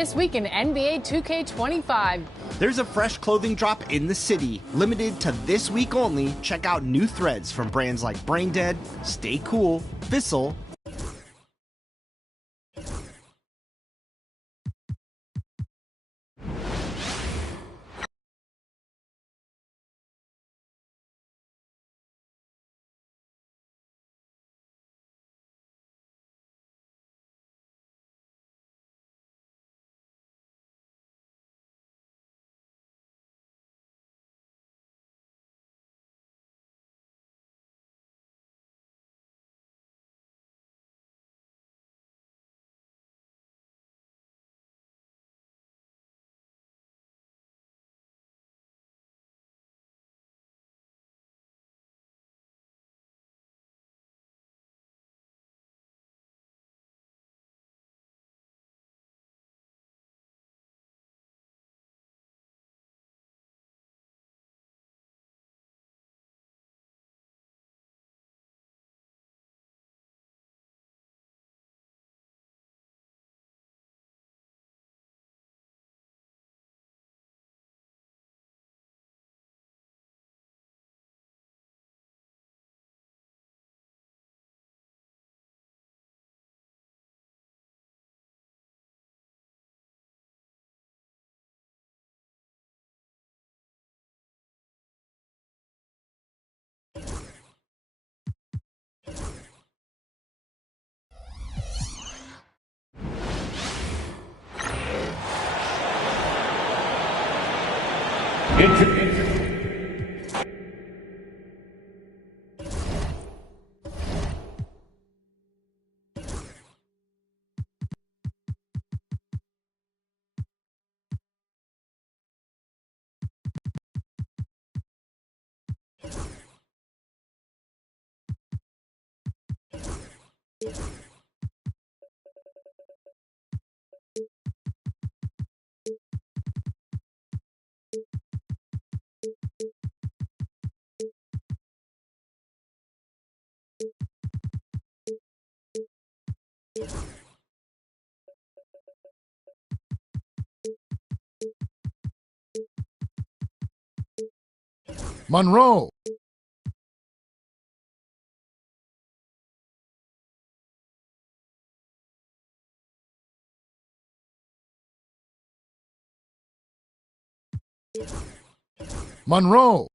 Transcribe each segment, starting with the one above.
This week in NBA 2K25. There's a fresh clothing drop in the city, limited to this week only. Check out new threads from brands like Brain Dead, Stay Cool, Thistle, Monroe. Monroe.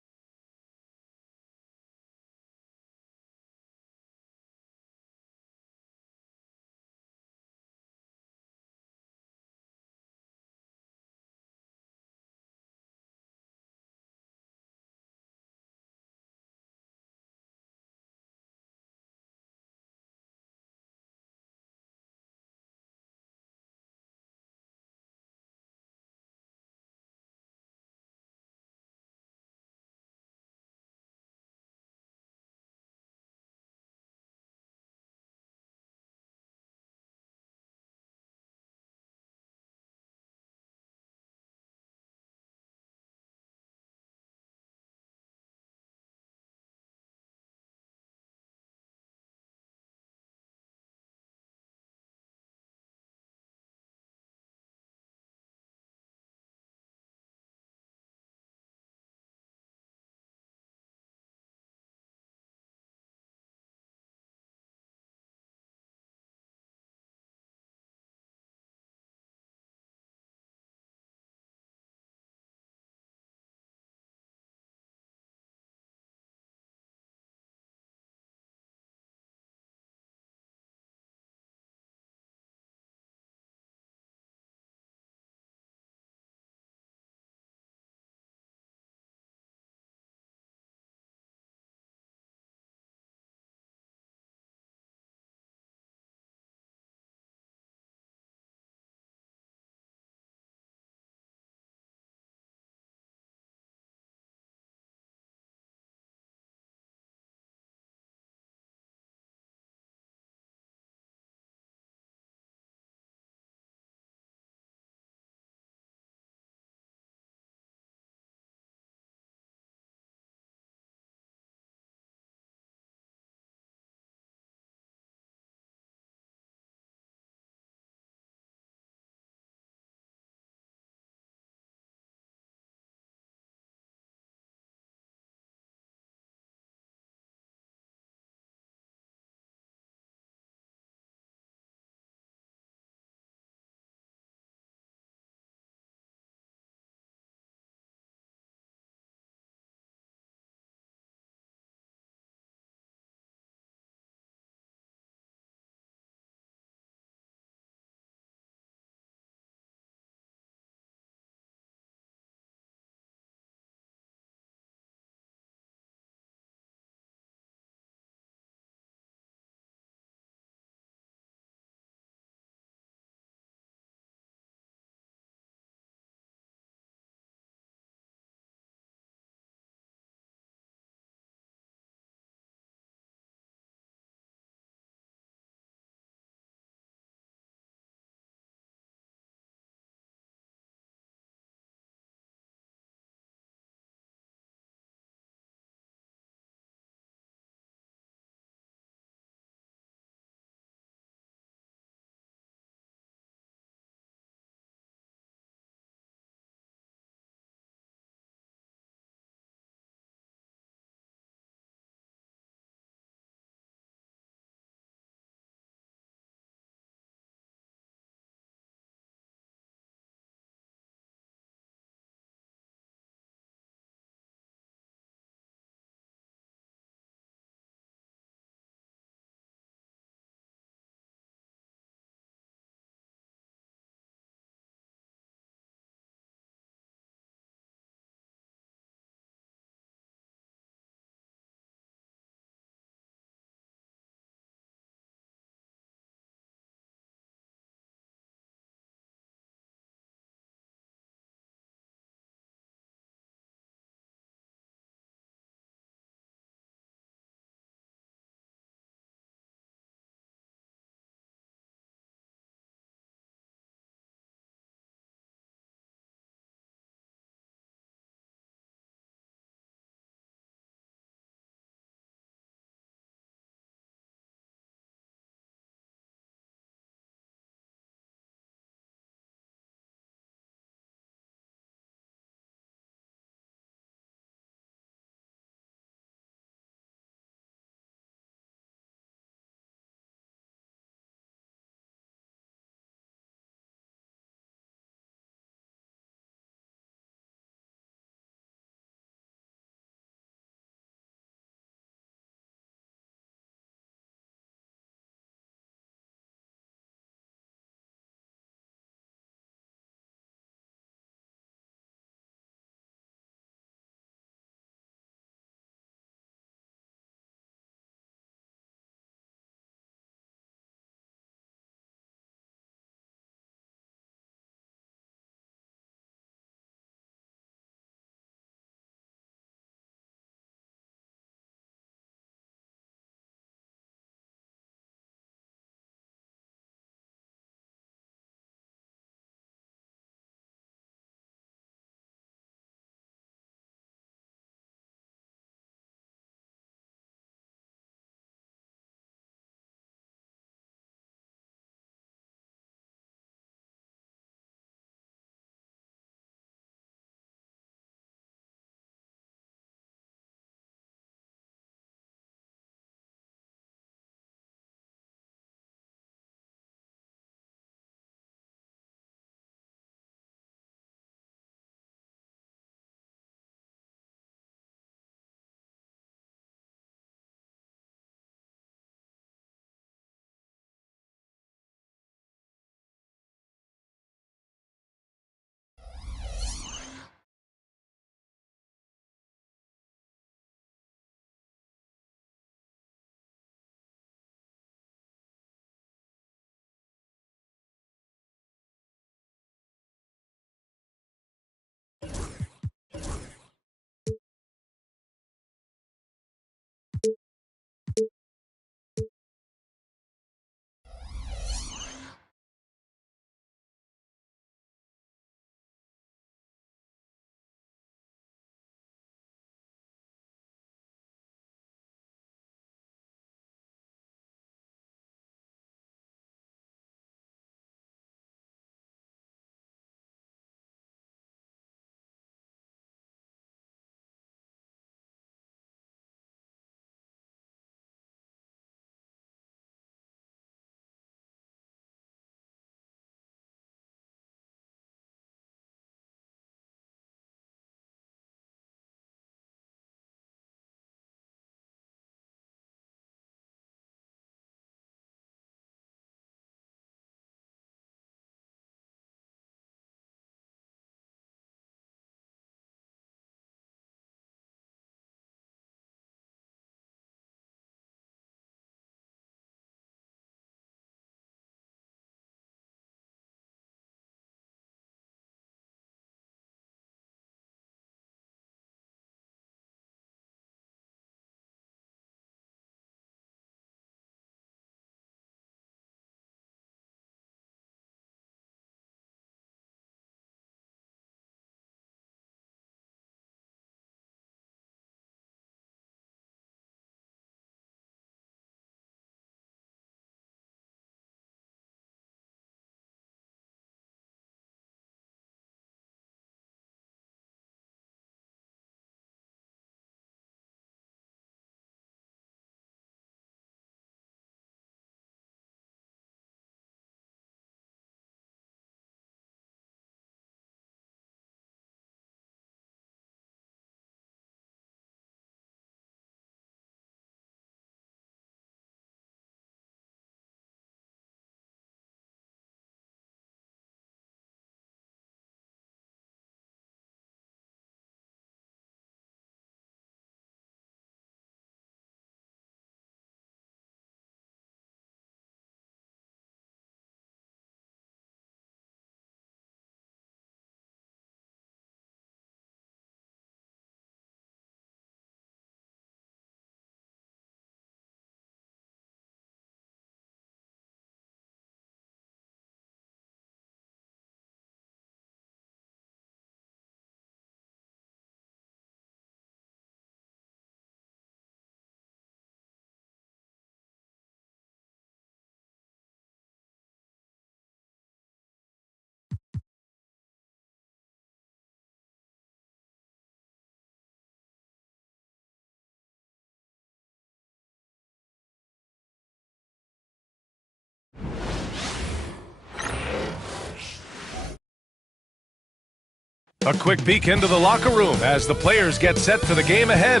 A quick peek into the locker room as the players get set for the game ahead,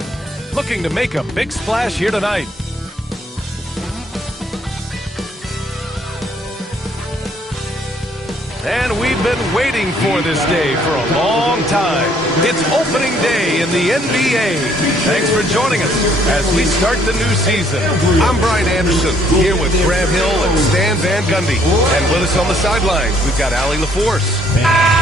looking to make a big splash here tonight. And we've been waiting for this day for a long time. It's opening day in the NBA. Thanks for joining us as we start the new season. I'm Brian Anderson, here with Grant Hill and Stan Van Gundy. And with us on the sidelines, we've got Allie LaForce.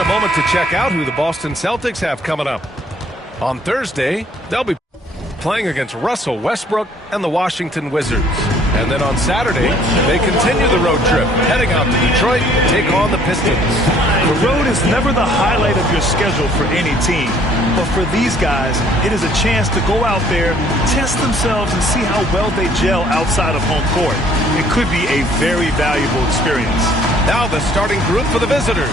A moment to check out who the Boston Celtics have coming up. On Thursday, they'll be playing against Russell Westbrook and the Washington Wizards. And then on Saturday, they continue the road trip, heading out to Detroit to take on the Pistons. The road is never the highlight of your schedule for any team. But for these guys, it is a chance to go out there, test themselves, and see how well they gel outside of home court. It could be a very valuable experience. Now the starting group for the visitors.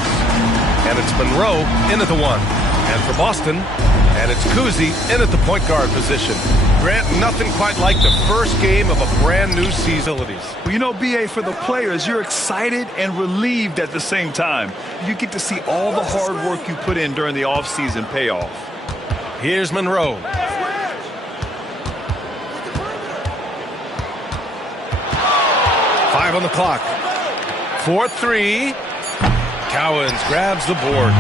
And it's Monroe in at the 1. And for Boston, and it's Kuzi in at the point guard position. Grant, nothing quite like the first game of a brand new season. Well, you know, B.A., for the players, you're excited and relieved at the same time. You get to see all the hard work you put in during the offseason pay off. Here's Monroe. 5 on the clock. 4-3. Cowens grabs the board.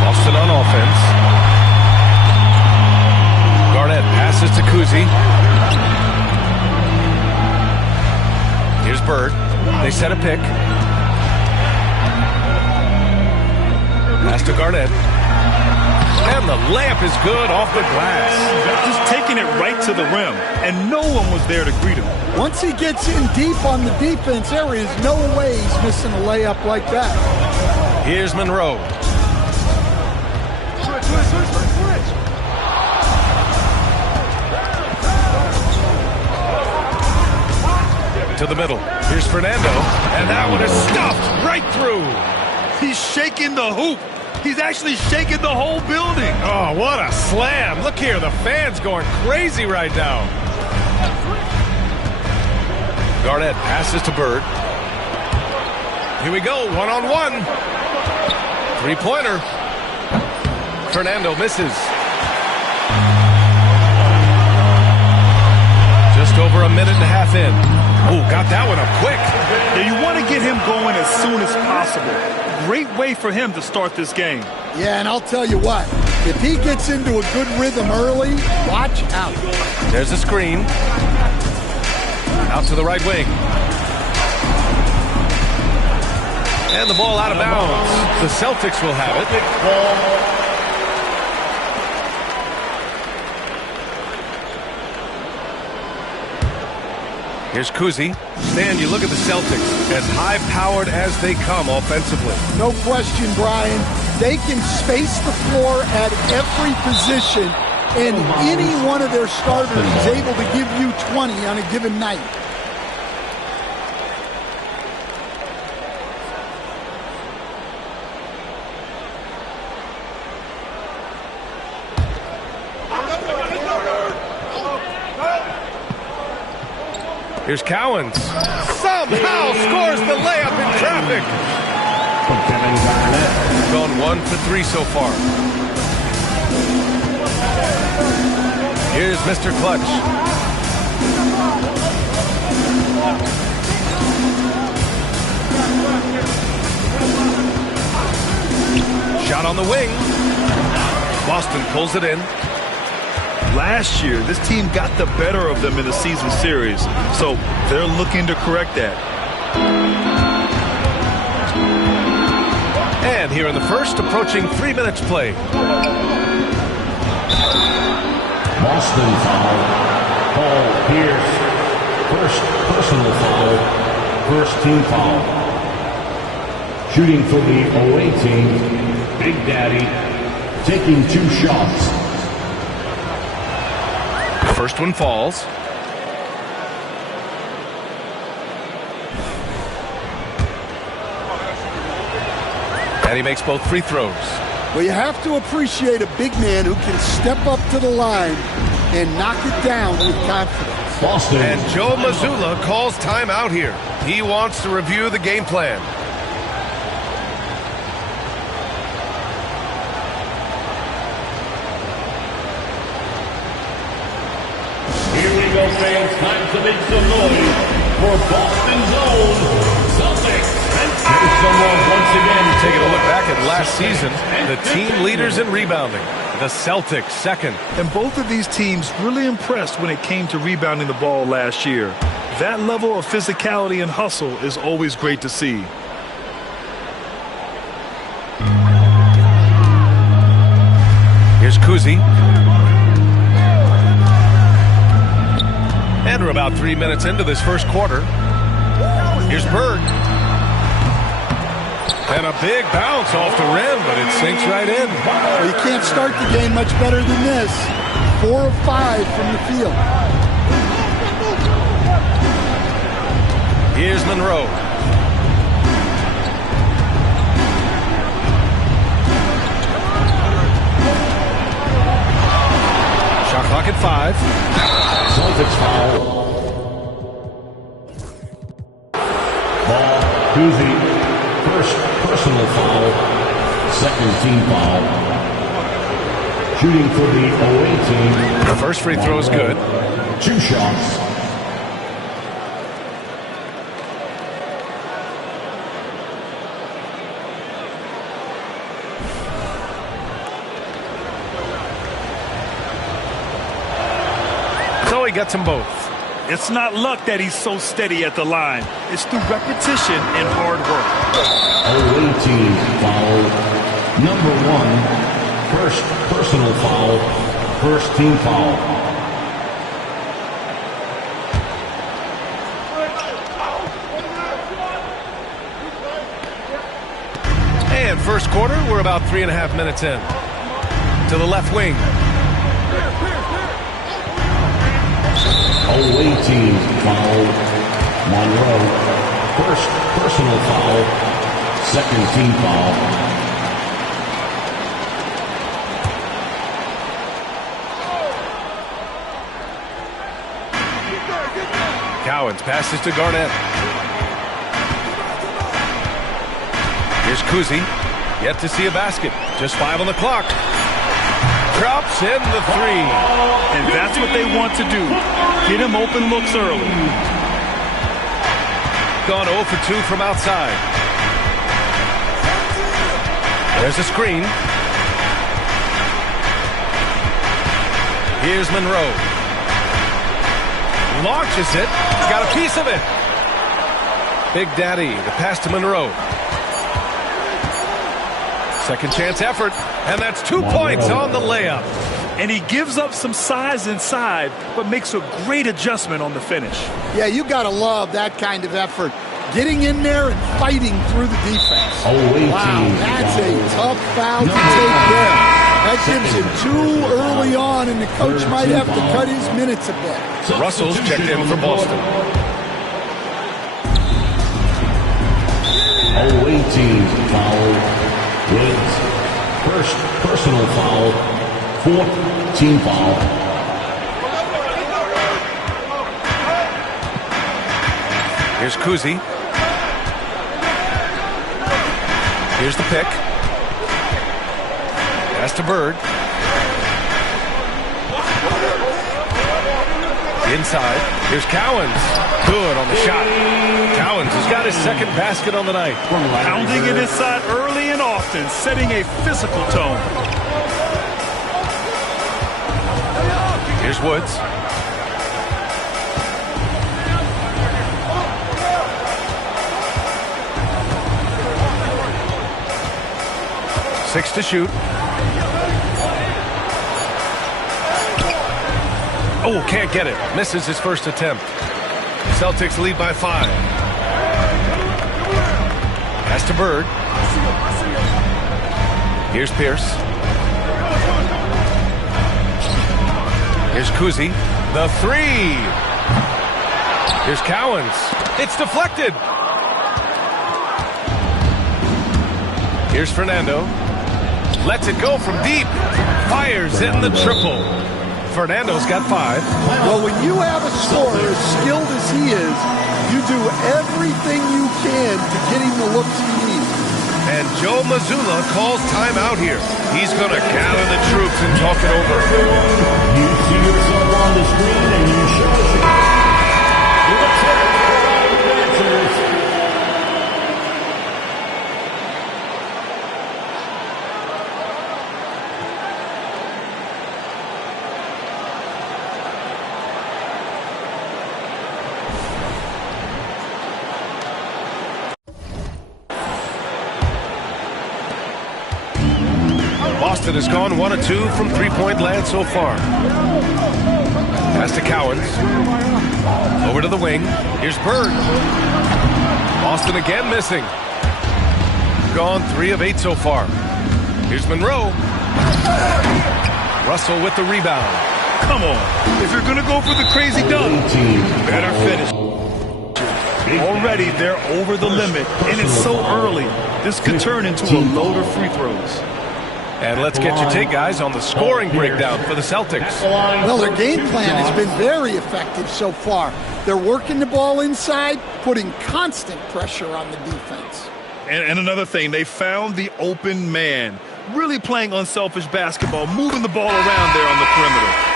Boston on offense. Garnett passes to Kuzi. Here's Bird. They set a pick. Pass to Garnett. And the layup is good off the glass. Just taking it right to the rim, and no one was there to greet him. Once he gets in deep on the defense, there is no way he's missing a layup like that. Here's Monroe. To the middle. Here's Fernando. And that one is stuffed right through. He's shaking the hoop. He's actually shaking the whole building. Oh, what a slam. Look here. The fans going crazy right now. Garnett passes to Bird. Here we go. One-on-one. Three-pointer. Fernando misses. Just over a minute and a half in. Oh, got that one up quick. Yeah, you want to get him going as soon as possible. Great way for him to start this game. Yeah, and I'll tell you what, if he gets into a good rhythm early, watch out. There's a screen. Out to the right wing. And the ball out of bounds. The Celtics will have it. Here's Kuzi. Stan, you look at the Celtics, as high-powered as they come offensively. No question, Brian. They can space the floor at every position, and any one of their starters is able to give you 20 on a given night. Here's Cowens. Somehow scores the layup in traffic. Gone 1 for 3 so far. Here's Mr. Clutch. Shot on the wing. Boston pulls it in. Last year, this team got the better of them in the season series, so they're looking to correct that. And here in the first, approaching 3 minutes play. Boston foul. Paul Pierce. First personal foul. First team foul. Shooting for the away team, Big Daddy, taking 2 shots. First one falls. And he makes both free throws. Well, you have to appreciate a big man who can step up to the line and knock it down with confidence. Boston. And Joe Mazzulla calls timeout here. He wants to review the game plan. Fans, time to make some noise for Boston's own Celtics. And someone once again taking a look back at last season, the team leaders in rebounding, the Celtics second. And both of these teams really impressed when it came to rebounding the ball last year. That level of physicality and hustle is always great to see. Here's Kuzi. And we're about 3 minutes into this first quarter. Here's Bird. And a big bounce off the rim, but it sinks right in. Well, you can't start the game much better than this. 4 of 5 from the field. Here's Monroe. Shot clock at 5. Celtics foul. Ball, Kuzi. First personal foul. Second team foul. Shooting for the away team. The first free throw is good. 2 shots. So he gets them both. It's not luck that he's so steady at the line. It's through repetition and hard work. Away team foul. Number 1. First personal foul. First team foul. And first quarter, we're about 3.5 minutes in. To the left wing. Away team foul. Monroe. First personal foul. Second team foul. Cowens passes to Garnett. Here's Kuzi. Yet to see a basket. Just 5 on the clock. Drops in the 3. And that's what they want to do. Get him open looks early. Gone 0 for 2 from outside. There's a screen. Here's Monroe. Launches it. Got a piece of it. Big Daddy, the pass to Monroe. Second chance effort, and that's 2 points on the layup. And he gives up some size inside, but makes a great adjustment on the finish. Yeah, you got to love that kind of effort. Getting in there and fighting through the defense. Wow, that's a tough foul to take there. That gives him 2 early on, and the coach might have to cut his minutes a bit. Russell's checked in for Boston. Away team foul wins. First personal foul, 4th team foul. Here's Kuzi. Here's the pick. Pass to Bird. Inside. Here's Cowens. Good on the shot. Cowens has got his 2nd basket on the night. Pounding it inside early and often, setting a physical tone. Here's Woods. Six to shoot. Oh, can't get it. Misses his first attempt. Celtics lead by 5. Pass to Bird. Here's Pierce. Here's Kuzi. The 3. Here's Cowens. It's deflected. Here's Fernando. Lets it go from deep. Fires in the triple. Fernando's got 5. Well, when you have a scorer as skilled as he is, you do everything you can to get him the looks he needs. And Joe Mazzulla calls timeout here. He's going to gather the troops and talk it over. You see yourself on the screen and you show us. Boston has gone 1 of 2 from 3-point land so far. Pass to Cowens. Over to the wing. Here's Bird. Boston again missing. Gone 3 of 8 so far. Here's Monroe. Russell with the rebound. Come on. If you're going to go for the crazy dunk, better finish. Already they're over the limit, and it's so early. This could turn into a load of free throws. And let's get your take, guys, on the scoring breakdown for the Celtics. Well, their game plan has been very effective so far. They're working the ball inside, putting constant pressure on the defense. And another thing, they found the open man. Really playing unselfish basketball, moving the ball around there on the perimeter.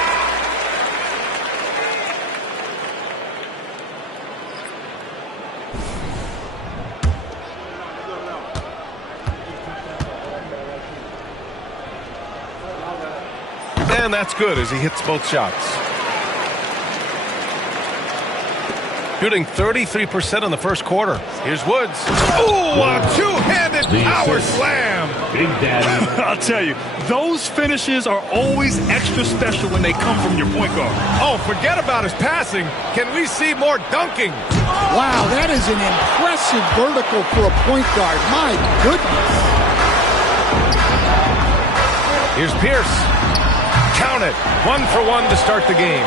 And that's good as he hits both shots. Shooting 33% in the first quarter. Here's Woods. Ooh, a two-handed power slam. Big Daddy. I'll tell you, those finishes are always extra special when they come from your point guard. Oh, forget about his passing. Can we see more dunking? Wow, that is an impressive vertical for a point guard. My goodness. Here's Pierce. Count it. 1 for 1 to start the game.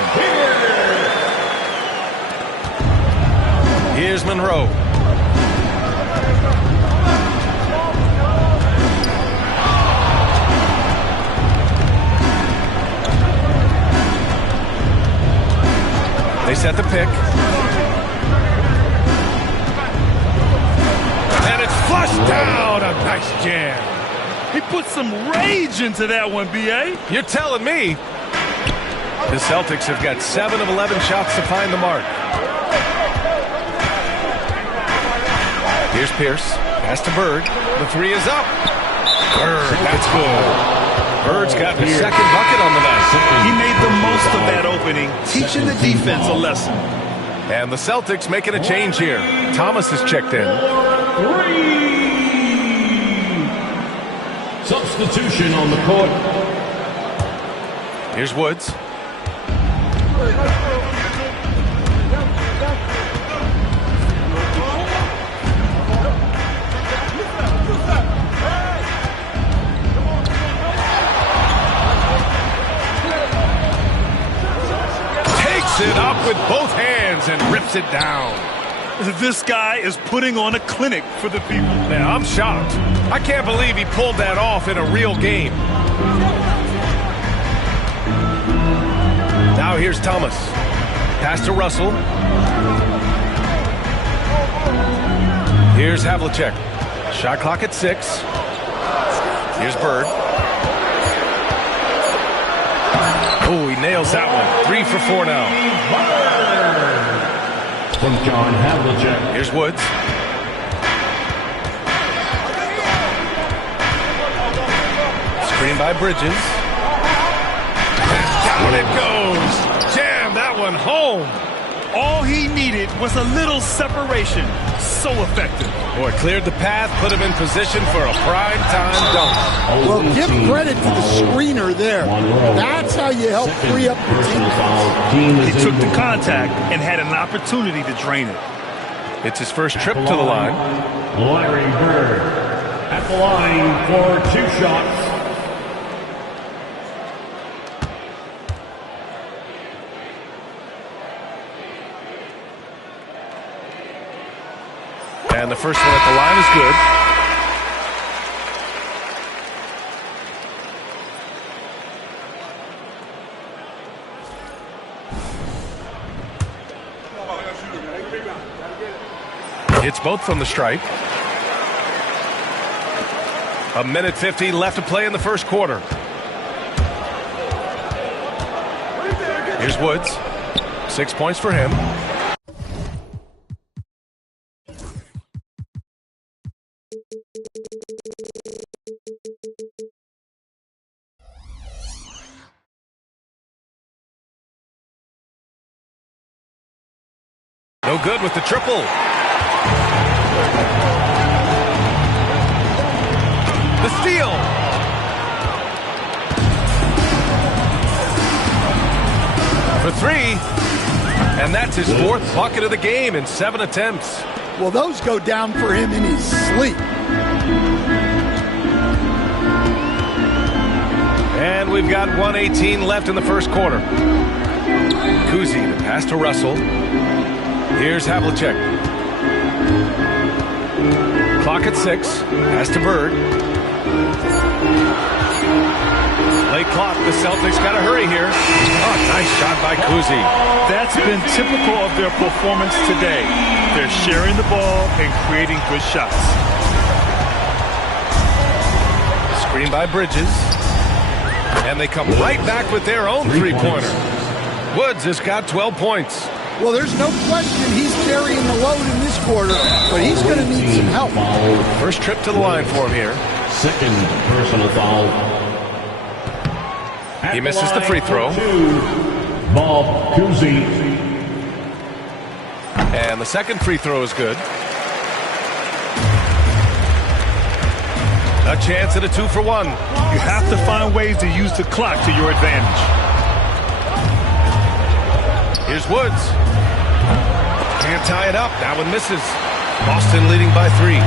Here's Monroe. They set the pick. And it's flushed down. A nice jam. He put some rage into that one, B.A. You're telling me. The Celtics have got 7 of 11 shots to find the mark. Here's Pierce. Pass to Bird. The 3 is up. Bird, that's good. Bird's got his second bucket on the night. He made the most of that opening, teaching the defense a lesson. And the Celtics making a change here. Thomas has checked in. Substitution on the court. Here's Woods. It up with both hands and rips it down. This guy is putting on a clinic for the people. Man, I'm shocked. I can't believe he pulled that off in a real game. Now here's Thomas. Pass to Russell. Here's Havlicek. Shot clock at 6. Here's Bird. Oh, he nails that one. 3 for 4 now. From John Havlicek. Here's Woods. Screen by Bridges. And down it goes. Jam that one home. All he needed was a little separation. So effective. Boy, cleared the path, put him in position for a prime-time dunk. Well, give credit to the screener there. That's how you help free up the team. He took the contact and had an opportunity to drain it. It's his first trip to the line. Larry Bird at the line for 2 shots. And the first one at the line is good. It's both from the stripe. 1:50 left to play in the first quarter. Here's Woods. 6 points for him. No good with the triple. The steal. For 3. And that's his 4th bucket of the game in 7 attempts. Well, those go down for him in his sleep. And we've got 1:18 left in the first quarter. Kuzi, the pass to Russell. Here's Havlicek. Clock at 6. Pass to Bird. Late clock. The Celtics got to hurry here. Oh, nice shot by Kuzi. That's been typical of their performance today. They're sharing the ball and creating good shots. Screen by Bridges. And they come right back with their own three-pointer. Woods has got 12 points. Well, there's no question he's carrying the load in this quarter, but he's going to need some help. First trip to the line for him here. Second personal foul. He misses the free throw. Bob Cousy. And the second free throw is good. A chance at a 2-for-1. You have to find ways to use the clock to your advantage. Here's Woods. Can't tie it up. That one misses. Boston leading by 3.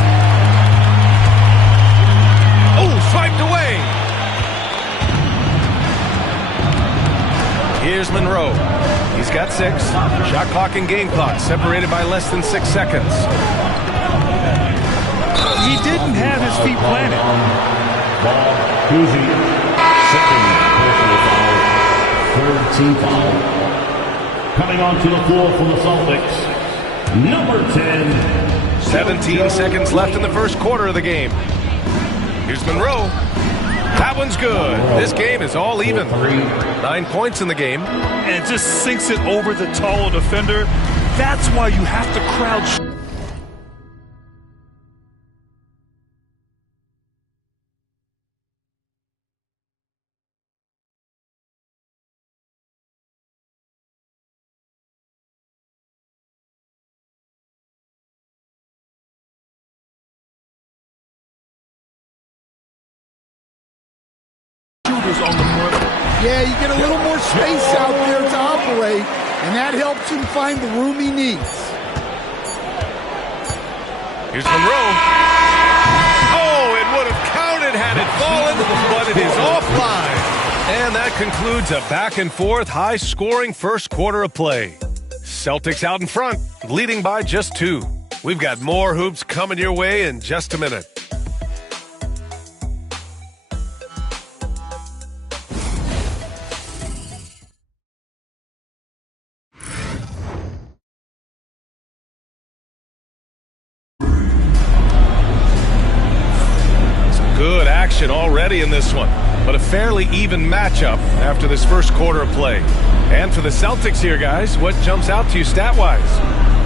Oh, swiped away. Here's Monroe. He's got 6. Shot clock and game clock separated by less than 6 seconds. He didn't have his feet planted. Bob Cousy. Second personal foul. Third team foul. Coming onto the floor for the Celtics, number 10. 17 seconds left in the first quarter of the game. Here's Monroe. That one's good. This game is all even. 9 points in the game. And it just sinks it over the tall defender. That's why you have to crouch. On the front. Yeah, you get a little more space out there to operate, and that helps him find the room he needs. Here's Monroe. Oh, it would have counted had it fallen, but it is offline. And that concludes a back-and-forth, high-scoring first quarter of play. Celtics out in front, leading by just 2. We've got more hoops coming your way in just a minute. Good action already in this one, but a fairly even matchup after this first quarter of play. And for the Celtics here, guys, what jumps out to you stat-wise?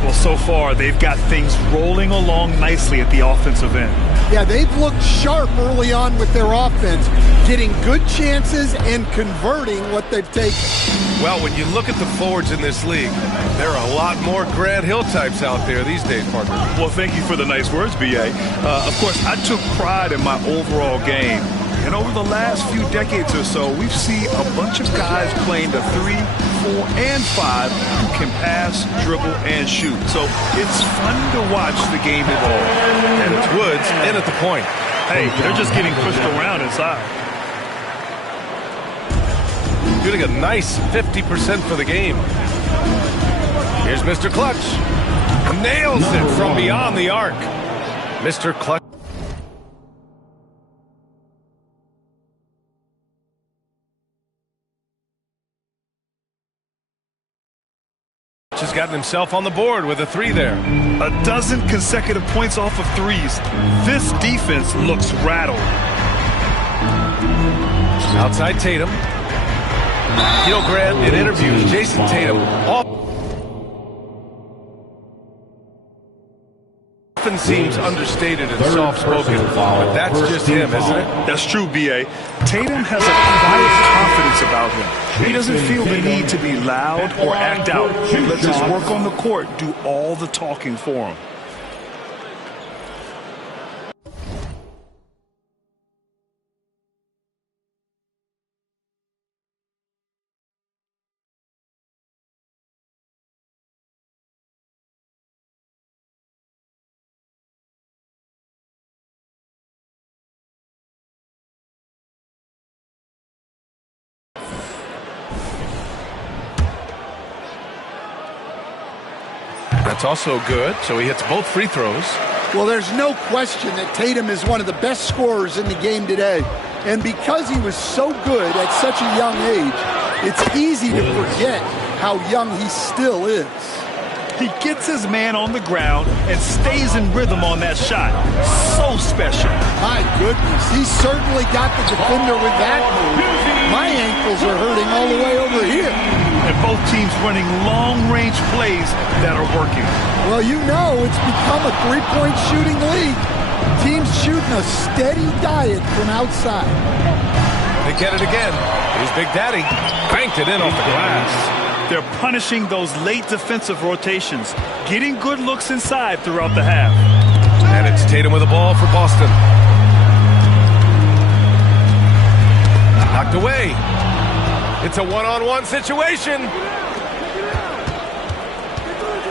Well, so far, they've got things rolling along nicely at the offensive end. Yeah, they've looked sharp early on with their offense, getting good chances and converting what they've taken. Well, when you look at the forwards in this league, there are a lot more Grant Hill types out there these days, partner. Well, thank you for the nice words, B.A. Of course, I took pride in my overall game. And over the last few decades or so, we've seen a bunch of guys playing the 3, 4, and 5 who can pass, dribble, and shoot. So it's fun to watch the game evolve. And it's Woods in at the point. Hey, they're just getting pushed around inside. Shooting a nice 50% for the game. Here's Mr. Clutch. Nails it from beyond the arc. Mr. Clutch. Just gotten himself on the board with a 3 there. A dozen consecutive points off of threes. This defense looks rattled. Outside Tatum. You know, Grant, in interviews, Jason Tatum often seems understated and soft-spoken, but that's just him, isn't it? That's true, B.A. Tatum has a quiet confidence about him. He doesn't feel the need to be loud or act out. He lets his work on the court do all the talking for him. That's also good, so he hits both free throws. Well, there's no question that Tatum is one of the best scorers in the game today. And because he was so good at such a young age, it's easy to forget how young he still is. He gets his man on the ground and stays in rhythm on that shot. So special. My goodness, he certainly got the defender with that move. My ankles are hurting all the way over here. And both teams running long-range plays that are working. Well, you know it's become a three-point shooting league. Teams shooting a steady diet from outside. They get it again. Here's Big Daddy. Banked it in off the glass. They're punishing those late defensive rotations, getting good looks inside throughout the half. And it's Tatum with the ball for Boston. Knocked away. It's a one-on-one situation.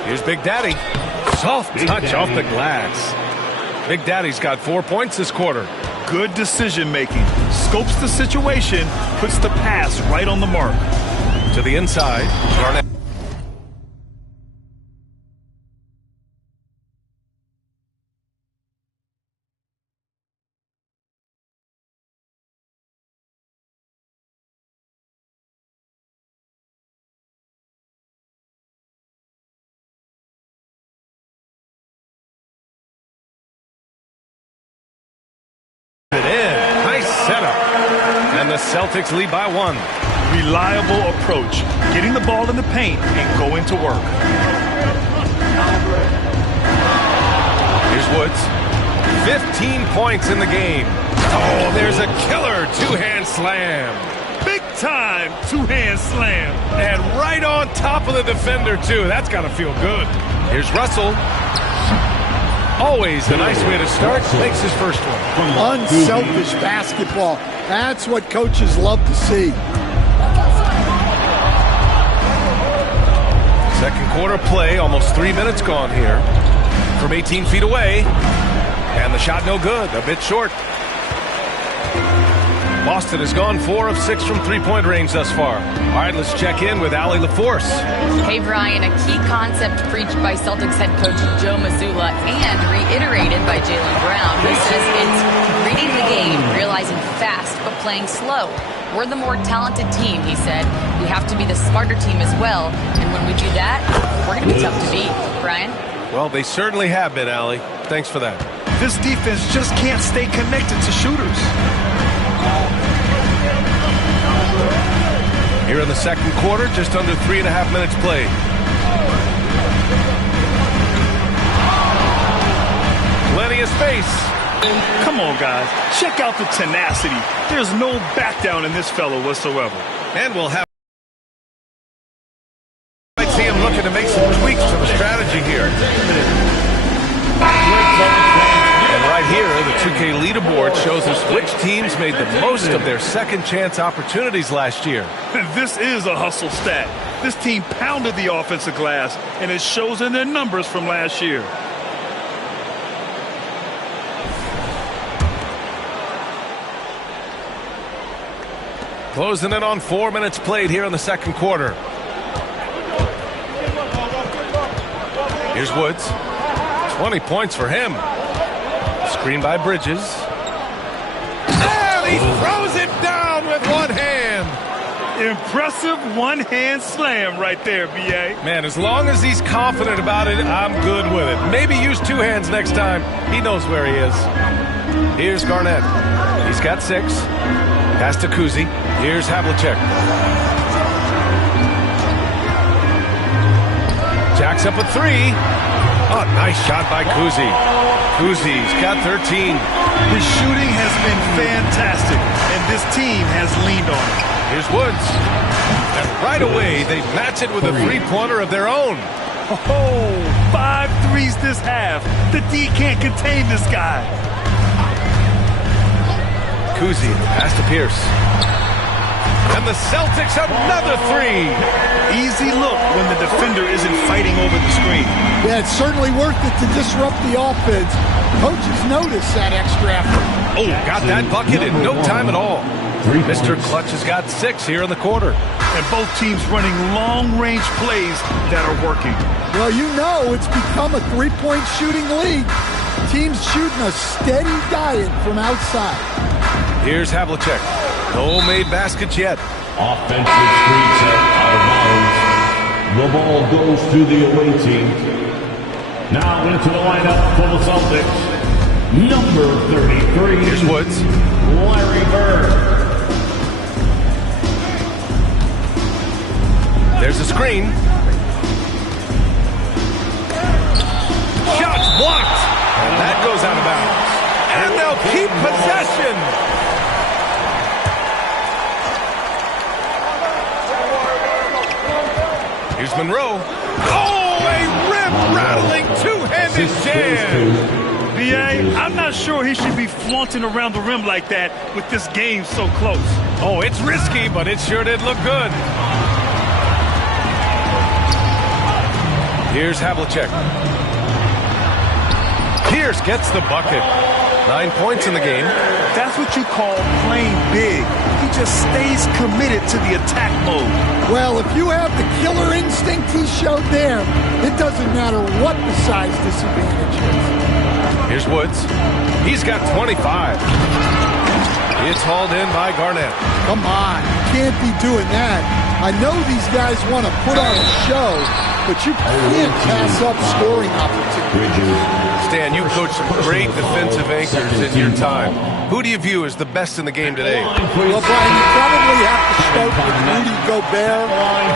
Here's Big Daddy. Soft touch off the glass. Big Daddy's got 4 points this quarter. Good decision-making. Scopes the situation, puts the pass right on the mark. To the inside. Garnett. It in. Nice setup. And the Celtics lead by 1. Reliable approach, getting the ball in the paint and going to work. Here's Woods. 15 points in the game. Oh, there's a killer two-hand slam. Big time two-hand slam. And right on top of the defender, too. That's got to feel good. Here's Russell. Always a nice way to start. Makes his first one. Unselfish basketball. That's what coaches love to see. Second quarter play, almost 3 minutes gone here. From 18 feet away. And the shot no good, a bit short. Boston has gone 4 of 6 from three-point range thus far. All right, let's check in with Allie LaForce. Hey, Brian, a key concept preached by Celtics head coach Joe Mazzulla and reiterated by Jaylen Brown, who says it's reading the game, realizing fast but playing slow. We're the more talented team, he said. We have to be the smarter team as well, and when we do that, we're going to be tough to beat. Brian? Well, they certainly have been, Allie. Thanks for that. This defense just can't stay connected to shooters. Here in the second quarter, just under 3.5 minutes played. Plenty of space. Come on, guys. Check out the tenacity. There's no back down in this fellow whatsoever. And we'll have... might see him looking to make some tweaks to the strategy here. And right here, the 2K leaderboard shows us which teams made the most of their second chance opportunities last year. This is a hustle stat. This team pounded the offensive glass, and it shows in their numbers from last year. Closing in on 4 minutes played here in the second quarter. Here's Woods. 20 points for him. Screen by Bridges. And he throws it down with one hand. Impressive one-hand slam right there, B.A. Man, as long as he's confident about it, I'm good with it. Maybe use two hands next time. He knows where he is. Here's Garnett. He's got 6. Pass to Kuzi. Here's Havlicek. Jacks up with 3. Oh, nice shot by Kuzi. Kuzi's got 13. His shooting has been fantastic, and this team has leaned on it. Here's Woods. And right away, they match it with a three-pointer of their own. Oh, 5 threes this half. The D can't contain this guy. Kuzi, pass to Pierce. And the Celtics another 3. Easy look when the defender isn't fighting over the screen. Yeah, it's certainly worth it to disrupt the offense. Coaches notice that extra effort. Oh, got that bucket in no time at all. Mr. Clutch has got 6 here in the quarter. And both teams running long-range plays that are working. Well, you know it's become a three-point shooting league. Teams shooting a steady diet from outside. Here's Havlicek. No made baskets yet. Offensive screen set out of bounds. The ball goes to the away team. Now into the lineup for the Celtics. Number 33. Here's Woods. Larry Bird. There's a screen. Shots blocked. And that goes out of bounds. And they'll keep possession. Here's Monroe. Oh, a rim-rattling two-handed jam. B.A., I'm not sure he should be flaunting around the rim like that with this game so close. Oh, it's risky, but it sure did look good. Here's Havlicek. Pierce gets the bucket. 9 points in the game. That's what you call playing big. He just stays committed to the attack mode. Well, if you have the killer instinct he showed there, it doesn't matter what the size disadvantage is. Here's Woods. He's got 25. It's hauled in by Garnett. Come on, you can't be doing that. I know these guys want to put on a show, but you can't pass up scoring opportunities. Stan, you coached some great defensive anchors in your time. Who do you view as the best in the game today? Well, Brian, you probably have to start with Rudy Gobert.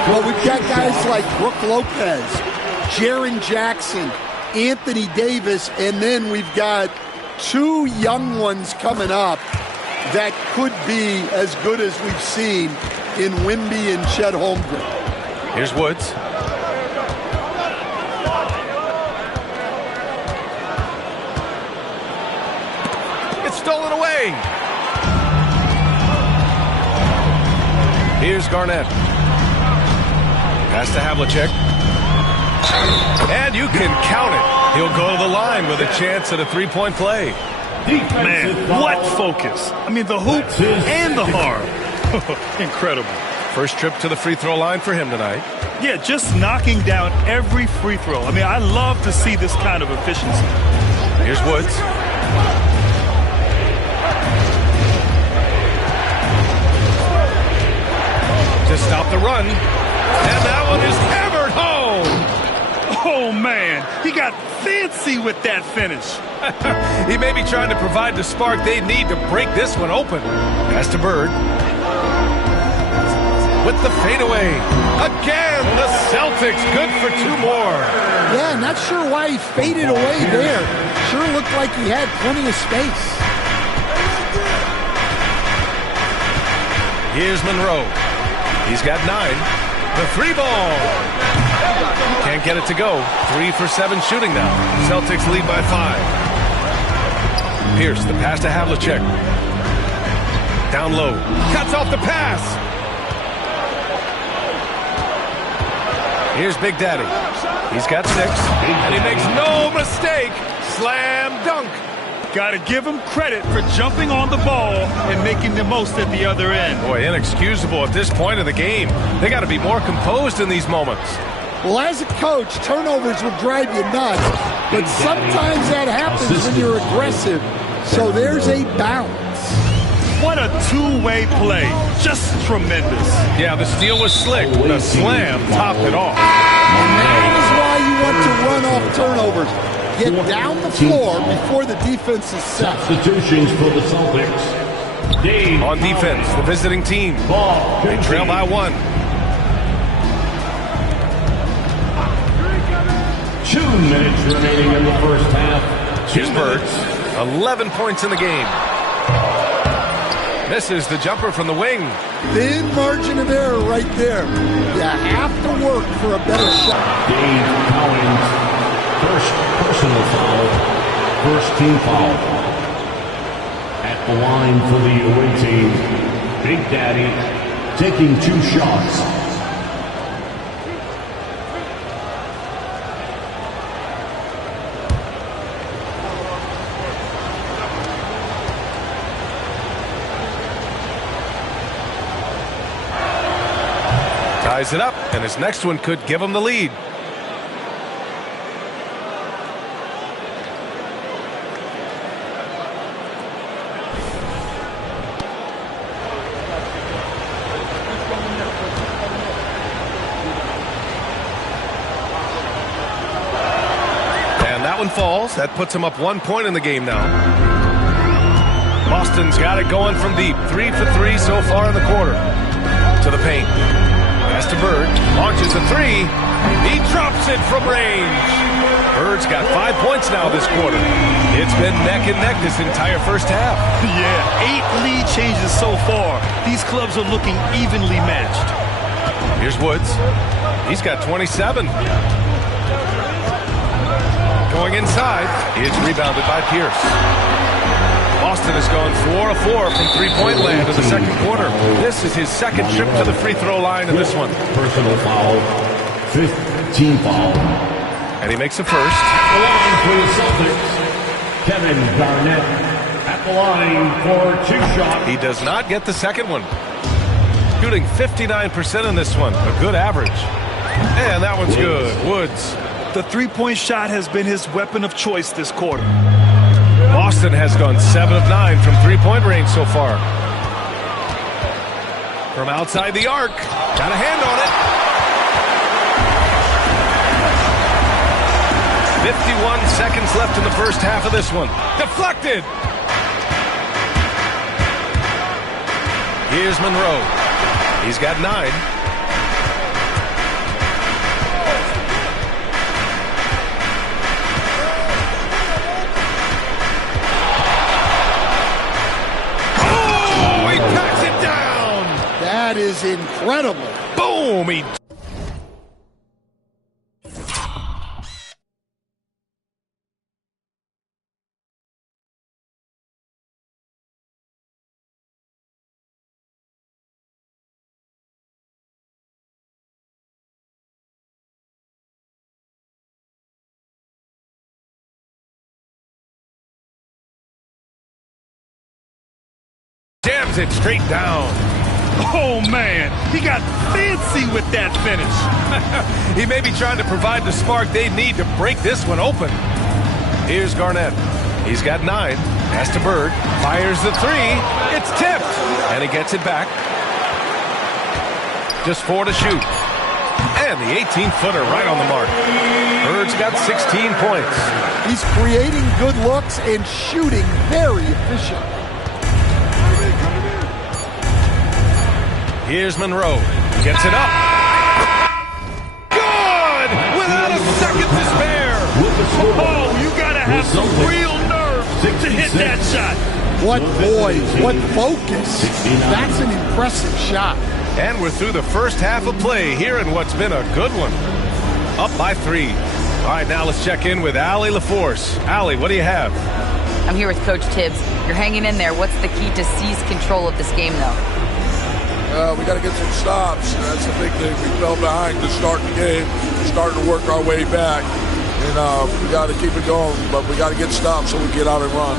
Well, we've got guys like Brook Lopez, Jaren Jackson, Anthony Davis, and then we've got 2 young ones coming up that could be as good as we've seen in Wimby and Chet Holmgren. Here's Woods. It's stolen away. Here's Garnett. Pass to Havlicek. And you can count it. He'll go to the line with a chance at a three-point play. Man, what focus. I mean, the hoop and the arm. Incredible. First trip to the free throw line for him tonight. Yeah, just knocking down every free throw. I mean, I love to see this kind of efficiency. Here's Woods. To stop the run. And that one is hammered home. Oh, man. He got fancy with that finish. He may be trying to provide the spark they need to break this one open. Pass to Bird. With the fadeaway. Again, the Celtics good for two more. Yeah, not sure why he faded away there. Sure looked like he had plenty of space. Here's Monroe. He's got 9. The three ball. Can't get it to go. 3 for 7 shooting now. Celtics lead by 5. Pierce, the pass to Havlicek. Down low. Cuts off the pass. Here's Big Daddy. He's got 6. And he makes no mistake. Slam dunk. Got to give him credit for jumping on the ball and making the most at the other end. Boy, inexcusable at this point of the game. They got to be more composed in these moments. Well, as a coach, turnovers will drive you nuts, but sometimes that happens when you're aggressive. So there's a balance. What a two-way play. Just tremendous. Yeah, the steal was slick. The slam topped it off. And that is why you want to run off turnovers. Get down the floor before the defense is set. Substitutions for the Celtics. On defense, the visiting team. They trail by 1. 2 minutes remaining in the first half. Here's Bird. 11 points in the game. Misses the jumper from the wing. Thin margin of error right there. You have to work for a better shot. Dave Cowens, first personal foul, first team foul. At the line for the away team, Big Daddy taking 2 shots. Ties it up, and his next one could give him the lead. And that one falls. That puts him up 1 point in the game now. Boston's got it going from deep. 3 for 3 so far in the quarter. To the paint. Pass to Bird. Launches a 3. He drops it from range. Bird's got 5 points now this quarter. It's been neck and neck this entire first half. Yeah, 8 lead changes so far. These clubs are looking evenly matched. Here's Woods. He's got 27. Going inside. It's rebounded by Pierce. Boston has gone 4 of 4 from three-point land in the second quarter. This is his second trip to the free throw line in this one. Personal foul, 5th team foul. And he makes a first. At the line for the Celtics, Kevin Garnett at the line for 2 shots. He does not get the second one. Shooting 59% in this one, a good average. And that one's good. Woods. The three-point shot has been his weapon of choice this quarter. Boston has gone 7 of 9 from three-point range so far. From outside the arc. Got a hand on it. 51 seconds left in the first half of this one. Deflected. Here's Monroe. He's got 9. That is incredible. Boom! He slams it straight down. Oh, man, he got fancy with that finish. He may be trying to provide the spark they need to break this one open. Here's Garnett. He's got 9. Pass to Bird. Fires the 3. It's tipped. And he gets it back. Just 4 to shoot. And the 18-footer right on the mark. Bird's got 16 points. He's creating good looks and shooting very efficient. Here's Monroe. Gets it up. Good! Without a second to spare. Oh, you got to have some real nerve to hit that shot. What poise, what focus. That's an impressive shot. And we're through the first half of play here in what's been a good one. Up by 3. All right, now let's check in with Allie LaForce. Allie, what do you have? I'm here with Coach Tibbs. You're hanging in there. What's the key to seize control of this game, though? We got to get some stops. That's the big thing. We fell behind to start the game. We're starting to work our way back. And we got to keep it going, but we got to get stops so we get out and run.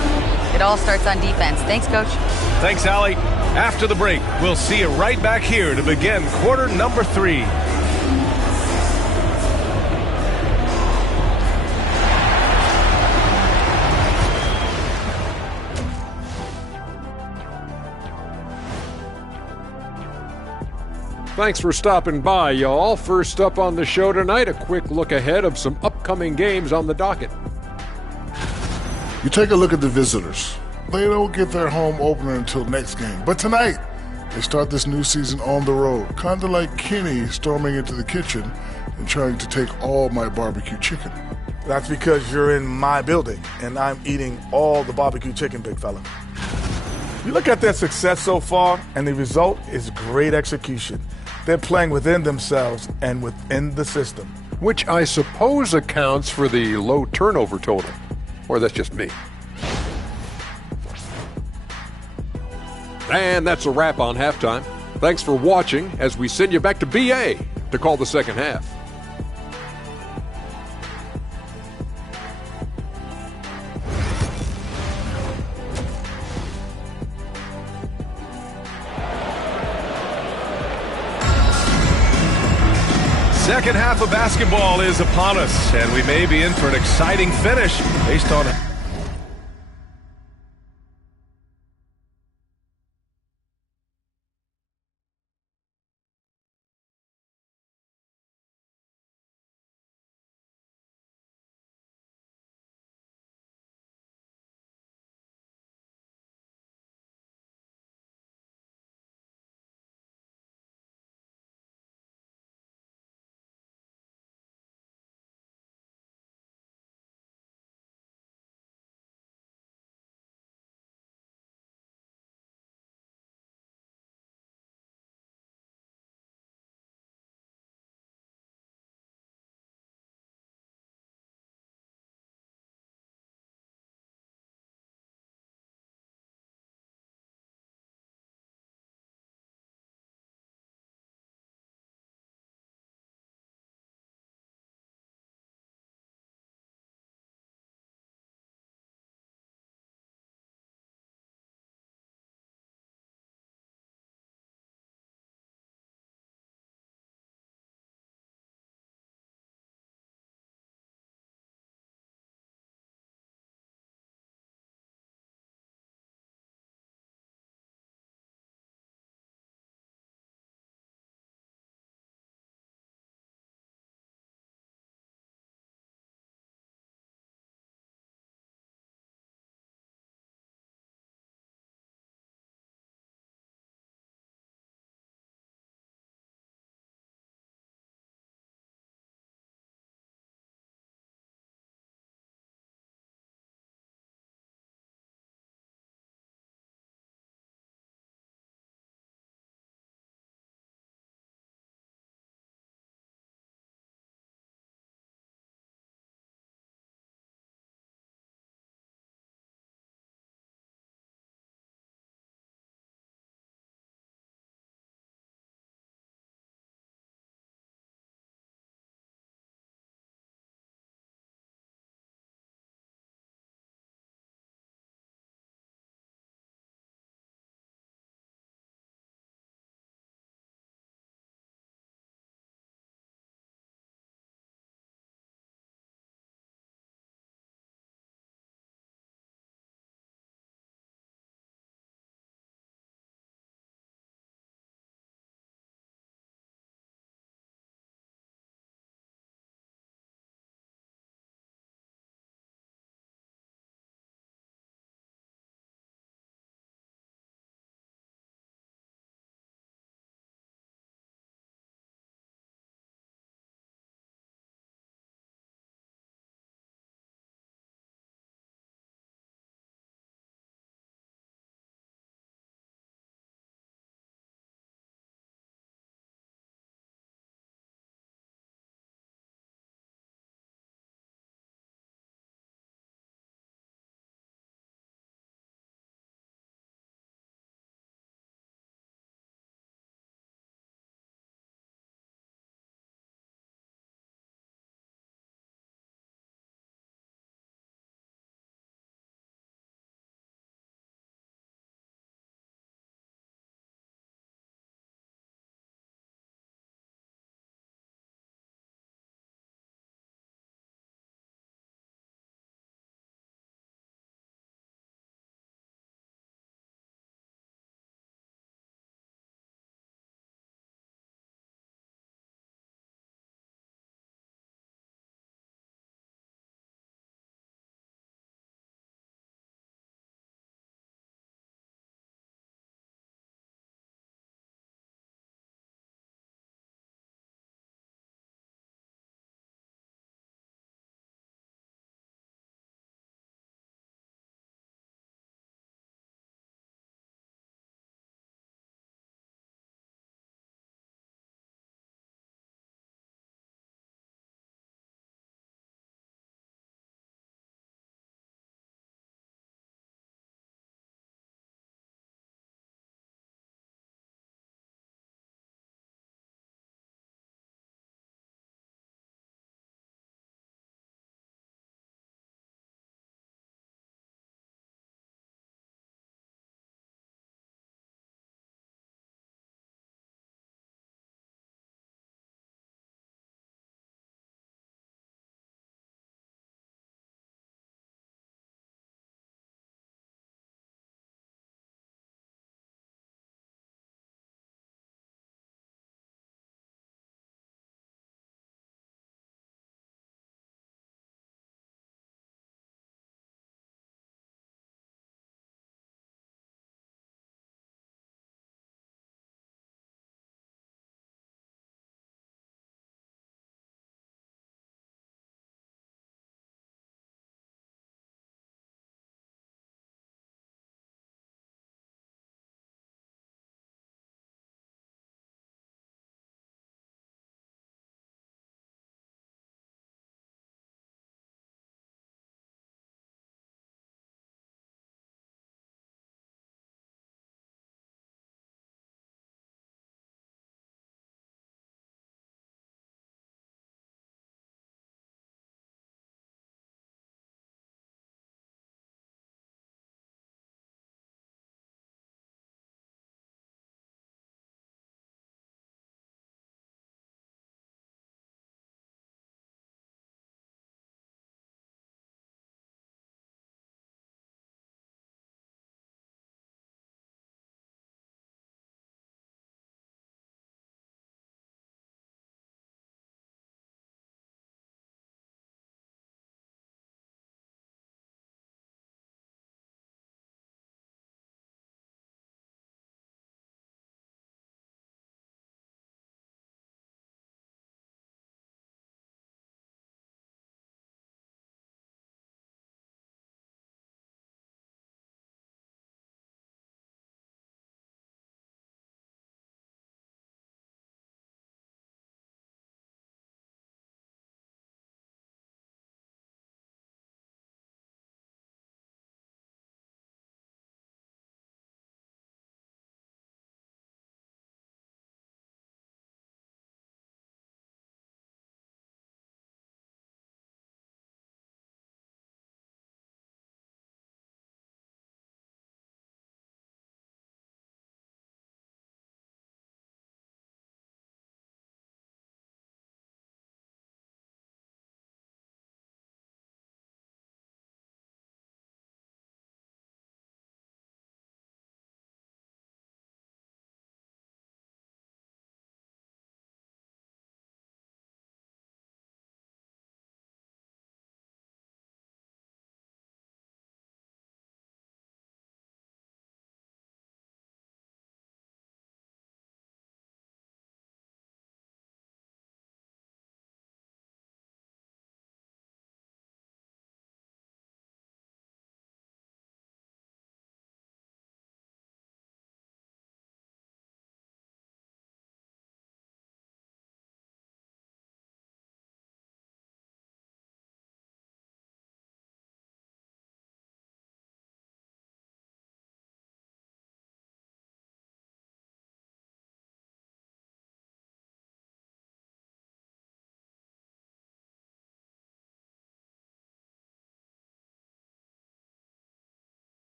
It all starts on defense. Thanks, Coach. Thanks, Allie. After the break, we'll see you right back here to begin quarter number 3. Thanks for stopping by, y'all. First up on the show tonight, a quick look ahead of some upcoming games on the docket. You take a look at the visitors. They don't get their home opener until next game. But tonight, they start this new season on the road, kind of like Kenny storming into the kitchen and trying to take all my barbecue chicken. That's because you're in my building, and I'm eating all the barbecue chicken, big fella. You look at their success so far, and the result is great execution. They're playing within themselves and within the system. Which I suppose accounts for the low turnover total. Or that's just me. And that's a wrap on halftime. Thanks for watching as we send you back to BA to call the second half. Second half of basketball is upon us, and we may be in for an exciting finish based on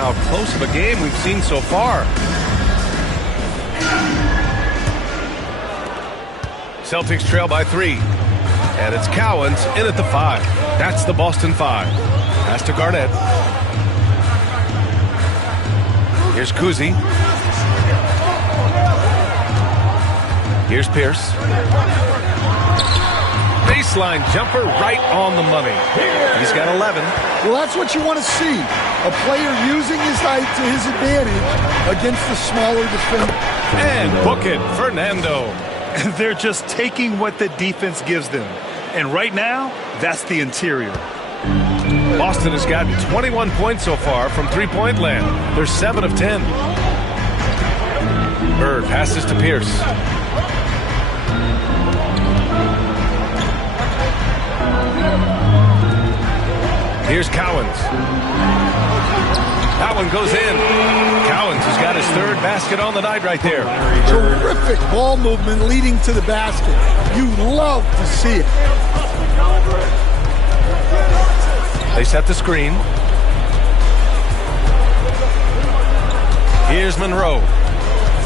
How close of a game we've seen so far. Celtics trail by 3. And it's Cowens in at the 5. That's the Boston 5. Pass to Garnett. Here's Kuzi. Here's Pierce. Baseline jumper right on the money. He's got 11. Well, that's what you want to see. A player using his height to his advantage against the smaller defender. And book it, Fernando. They're just taking what the defense gives them. And right now, that's the interior. Boston has gotten 21 points so far from three-point land. They're 7 of 10. Bird passes to Pierce. Here's Cowens. That one goes in. Cowens has got his 3rd basket on the night right there. Terrific ball movement leading to the basket. You love to see it. They set the screen. Here's Monroe.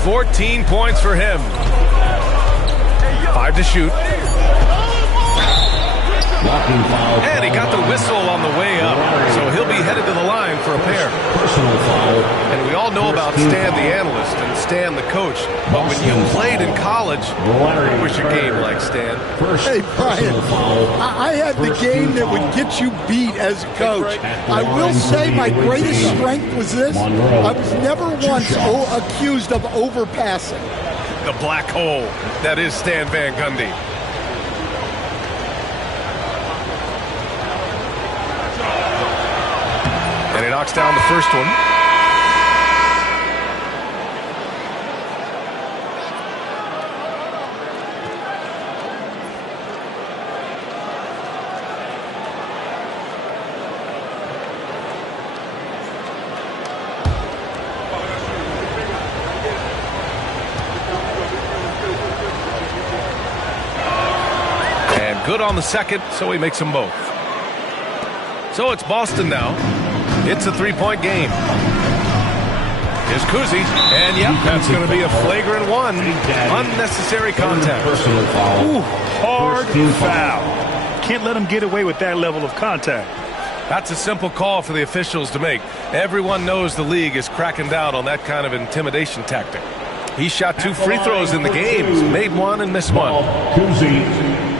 14 points for him. 5 to shoot. And he got the whistle on the way up, so he'll be headed to the line for a pair. And we all know about Stan the analyst and Stan the coach, but when you played in college, what was your game like, Stan? Hey, Brian, I had the game that would get you beat as a coach. I will say my greatest strength was this. I was never once accused of overpassing. The black hole that is Stan Van Gundy. And he knocks down the first one. And good on the second, so he makes them both. So it's Boston now. It's a three-point game. Here's Kuzi, and yep, that's going to be a flagrant one. Unnecessary contact. Ooh, hard foul. Can't let him get away with that level of contact. That's a simple call for the officials to make. Everyone knows the league is cracking down on that kind of intimidation tactic. He shot 2 free throws in the game. He's made one and missed one. Kuzi.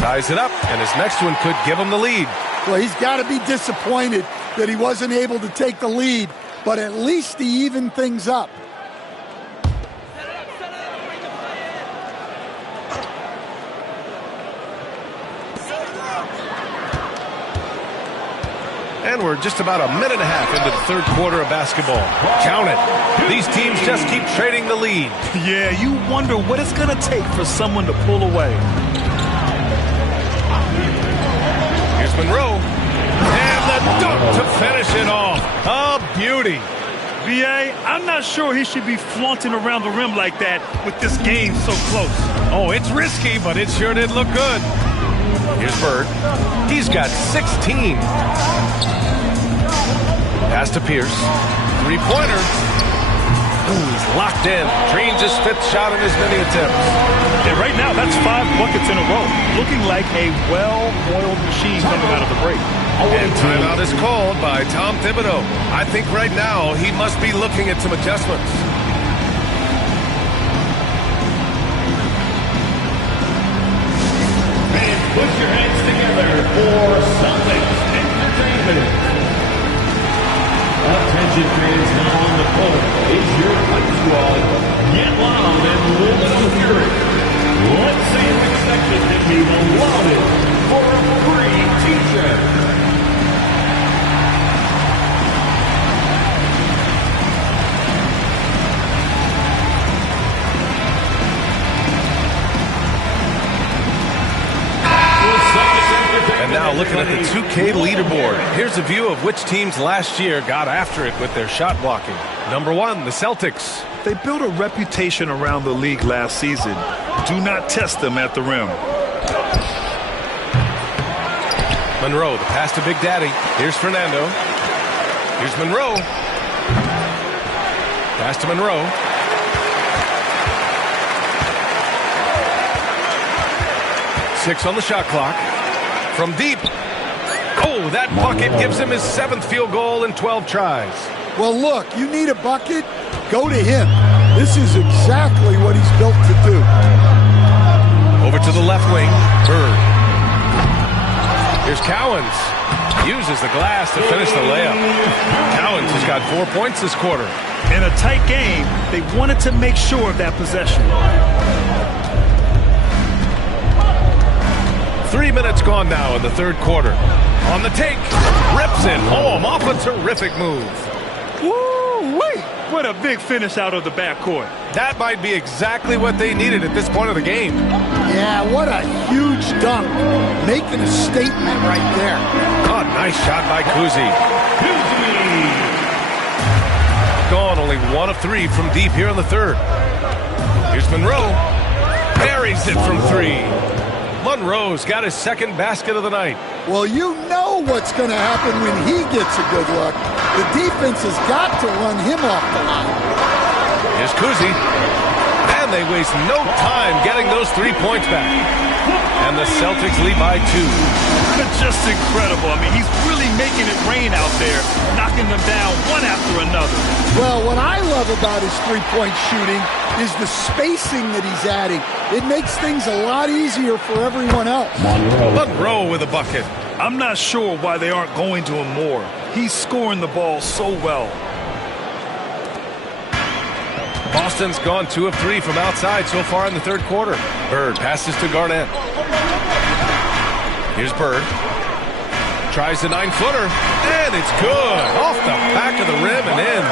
Ties it up, and his next one could give him the lead. Well, he's got to be disappointed that he wasn't able to take the lead, but at least he evened things up. And we're just about a minute and a half into the third quarter of basketball. Count it. These teams just keep trading the lead. Yeah, you wonder what it's going to take for someone to pull away. Here's Monroe. And the dunk to finish it off. A beauty. B.A., I'm not sure he should be flaunting around the rim like that with this game so close. Oh, it's risky, but it sure did look good. Here's Bird. He's got 16. Pass to Pierce. Three-pointer. Ooh, he's locked in. Dreams his 5th shot in as many attempts. And right now, that's 5 buckets in a row. Looking like a well-oiled machine coming out of the break. And timeout is called by Tom Thibodeau. I think right now he must be looking at some adjustments. And put your hands together for Celtics Entertainment. Attention fans now on the court is your fight squad. Get loud and let them hear it. Let's see which section can be the loudest for a free t-shirt. And now looking at the 2K leaderboard. Here's a view of which teams last year got after it with their shot blocking. Number 1, the Celtics. They built a reputation around the league last season. Do not test them at the rim. Monroe, the pass to Big Daddy. Here's Fernando. Here's Monroe. Pass to Monroe. Six on the shot clock. From deep. Oh, that bucket gives him his 7th field goal in 12 tries. Well, look, you need a bucket, go to him. This is exactly what he's built to do. Over to the left wing, Bird. Here's Cowens. Uses the glass to finish the layup. Cowens has got 4 points this quarter. In a tight game, they wanted to make sure of that possession. 3 minutes gone now in the third quarter. On the take, rips it home off a terrific move. Woo-wee! What a big finish out of the backcourt. That might be exactly what they needed at this point of the game. Yeah, what a huge dunk. Making a statement right there. Oh, nice shot by Kuzi. Gone only 1 of 3 from deep here in the third. Here's Monroe. Buries it from 3. Monroe's got his 2nd basket of the night. Well, you know what's going to happen when he gets a good look. The defense has got to run him off the line. Here's Kuzi. And they waste no time getting those 3 points back. And the Celtics lead by 2. Just incredible. I mean, he's really making it rain out there, knocking them down one after another. Well, what I love about his three-point shooting is the spacing that he's adding. It makes things a lot easier for everyone else. Monroe with a bucket. I'm not sure why they aren't going to him more. He's scoring the ball so well. Boston's gone 2 of 3 from outside so far in the third quarter. Bird passes to Garnett. Here's Bird. Tries the 9-footer, and it's good. Off the back of the rim and in.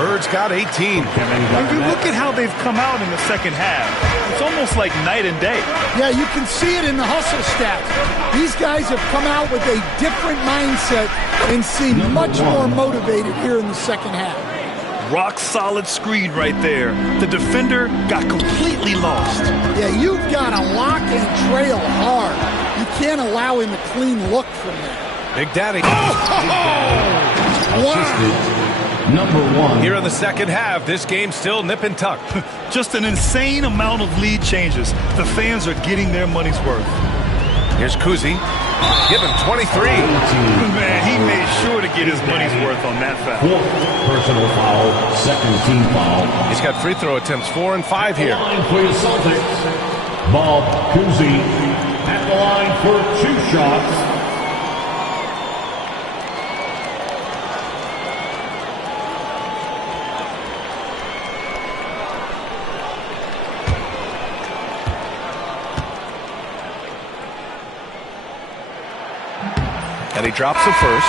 Bird's got 18. When you look at how they've come out in the second half, it's almost like night and day. Yeah, you can see it in the hustle stats. These guys have come out with a different mindset and seem much more motivated here in the second half. Rock solid screen right there. The defender got completely lost. Yeah, you've got to lock and trail hard. You can't allow him a clean look from there. Big Daddy. Wow. Number 1. Here in the second half, this game's still nip and tuck. Just an insane amount of lead changes. The fans are getting their money's worth. Here's Kuzi. Give him 23. Man, he made sure to get his money's worth on that foul. 4th personal foul, 2nd team foul. He's got free throw attempts 4 and 5 here. Line for your Celtics. Bob Cousy at the line for 2 shots. And he drops the first.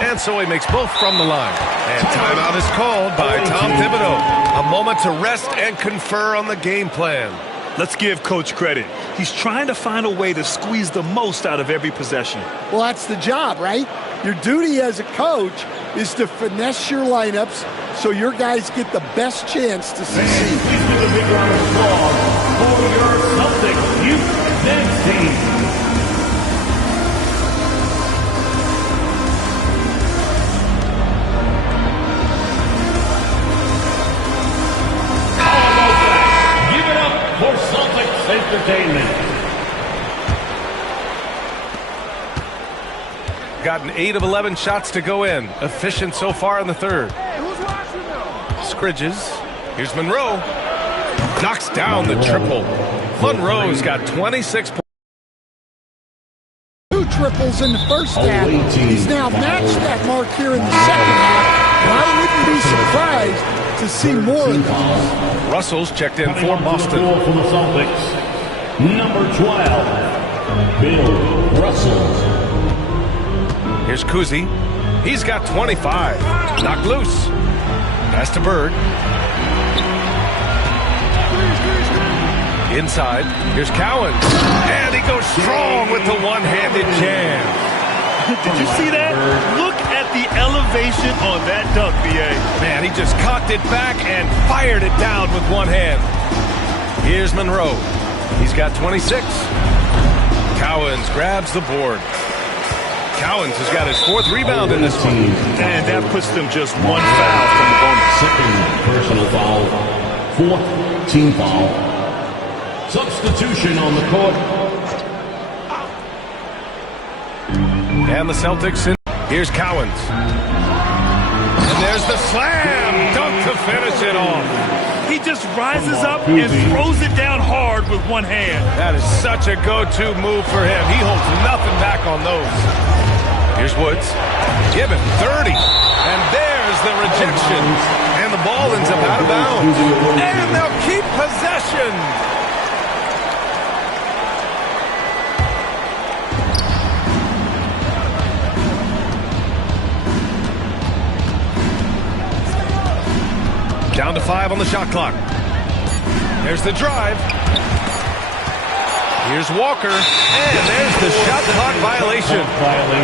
And so he makes both from the line. And timeout is called by Tom Thibodeau. A moment to rest and confer on the game plan. Let's give Coach credit. He's trying to find a way to squeeze the most out of every possession. Well, that's the job, right? Your duty as a coach is to finesse your lineups so your guys get the best chance to succeed. Please give a big round of applause for your Celtics youth men's team. For Celtics Entertainment. Gotten 8 of 11 shots to go in. Efficient so far in the third. Scridges. Here's Monroe. Knocks down the triple. Monroe's got 26 points. 2 triples in the first half. He's now matched that mark here in the second half. And I wouldn't be surprised to see more of them. Russell's checked in for Boston. For the Celtics, Number 12, Bill Russell. Here's Kuzi. He's got 25. Knocked loose. Pass to Bird. Inside. Here's Cowan. And he goes strong with the one-handed jam. Did you see that? Look at the elevation on that dunk, B.A. Man, he just cocked it back and fired it down with one hand. Here's Monroe. He's got 26. Cowens grabs the board. Cowens has got his 4th rebound in this one. And that puts them just one foul from the bonus. Second personal foul. 4th team foul. Substitution on the court. And the Celtics. Here's Cowens. And there's the slam dunk to finish it off. He just rises up and throws it down hard with one hand. That is such a go-to move for him. He holds nothing back on those. Here's Woods. Give him 30. And there's the rejection. And the ball ends up out of bounds. And they'll keep possession. Down to 5 on the shot clock. There's the drive. Here's Walker. And there's the shot clock violation.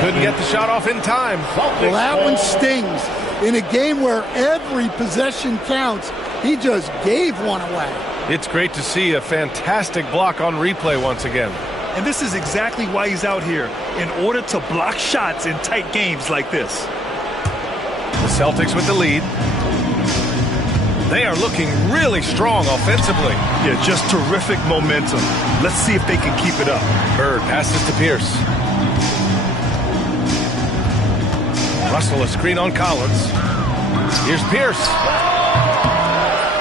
Couldn't get the shot off in time. Well, that one stings. In a game where every possession counts, he just gave one away. It's great to see a fantastic block on replay once again. And this is exactly why he's out here, in order to block shots in tight games like this. The Celtics with the lead. They are looking really strong offensively. Yeah, just terrific momentum. Let's see if they can keep it up. Bird passes to Pierce. Russell a screen on Collins. Here's Pierce.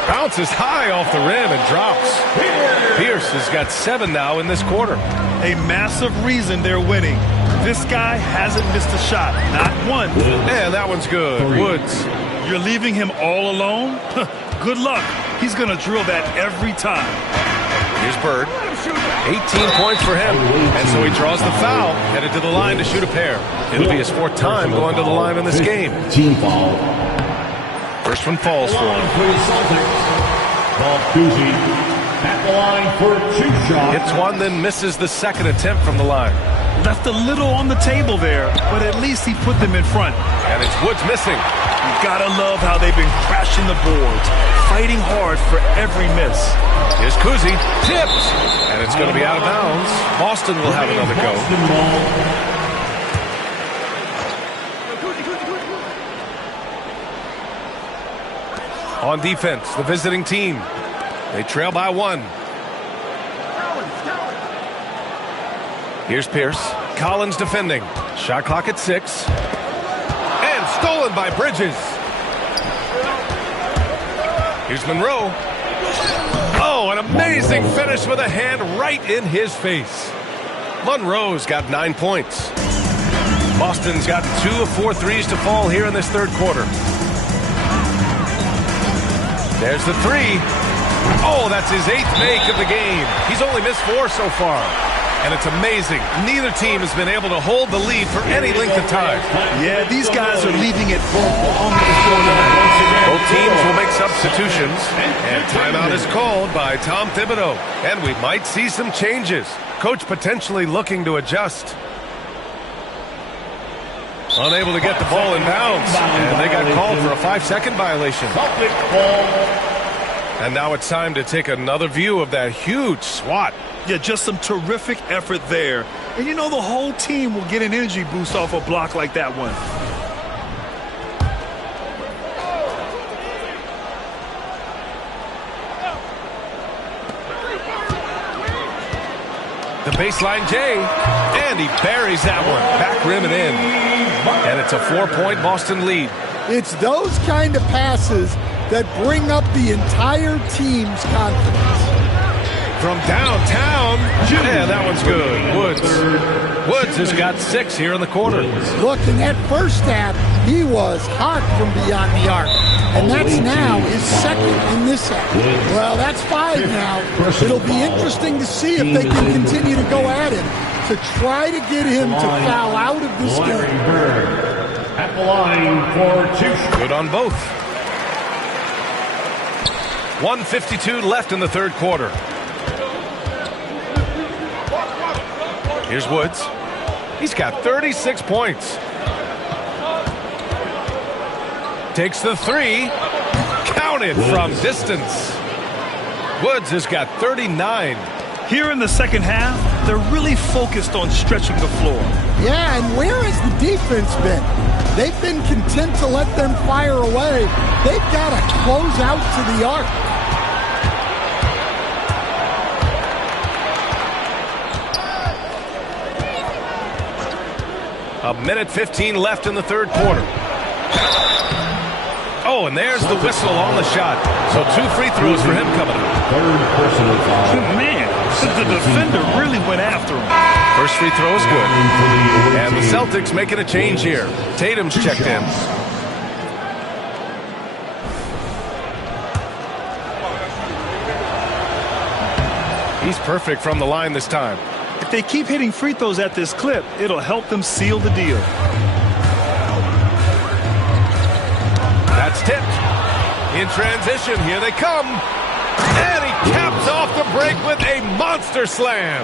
Bounces high off the rim and drops. Pierce has got 7 now in this quarter. A massive reason they're winning. This guy hasn't missed a shot, not one. And that one's good. Woods. You're leaving him all alone? Good luck. He's going to drill that every time. Here's Bird. 18 points for him. And so he draws the foul, headed to the line to shoot a pair. It'll be his 4th time going to the line in this game. Team foul. First one falls for him. Bob Cousy at the line for 2 shots. Hits one, then misses the second attempt from the line. Left a little on the table there, but at least he put them in front. And it's Woods missing. You gotta love how they've been crashing the boards, fighting hard for every miss. Here's Kuzi, tipped, and it's going to be out of bounds. Boston will have another go. On defense, the visiting team. They trail by 1. Here's Pierce. Collins defending. Shot clock at 6. And stolen by Bridges. Here's Monroe. Oh, an amazing finish with a hand right in his face. Monroe's got 9 points. Boston's got 2 of 4 threes to fall here in this 3rd quarter. There's the 3. Oh, that's his 8th make of the game. He's only missed 4 so far. And it's amazing. Neither team has been able to hold the lead for any length of time. Yeah, these guys are leaving it on the floor now. Both teams will make substitutions. And timeout is called by Tom Thibodeau. And we might see some changes. Coach potentially looking to adjust. Unable to get the ball in bounds. And they got called for a 5-second violation. And now it's time to take another view of that huge swat. Yeah, just some terrific effort there. And you know the whole team will get an energy boost off a block like that one. The baseline J, and he buries that one. Back rim and in. And it's a 4-point Boston lead. It's those kind of passes that bring up the entire team's confidence. From downtown, yeah, that one's good. Woods has got 6 here in the quarter. Look, in that first half, He was hot from beyond the arc. And that's now his second in this half. Well, that's 5 now. It'll be interesting to see if they can continue to go at him to try to get him to foul out of this game. At the line for 2. Good on both. 1:52 left in the third quarter. Here's Woods. He's got 36 points. Takes the 3. Counted from distance. Woods has got 39. Here in the second half, they're really focused on stretching the floor. Yeah, and where has the defense been? They've been content to let them fire away. They've got to close out to the arc. A minute 15 left in the third quarter. Oh, and there's the whistle on the shot. So 2 free throws for him coming up. Third personal foul. Man, the defender really went after him. First free throw is good. And the Celtics making a change here. Tatum's checked in. He's perfect from the line this time. If they keep hitting free throws at this clip, it'll help them seal the deal. That's tipped. In transition, here they come. And he caps off the break with a monster slam.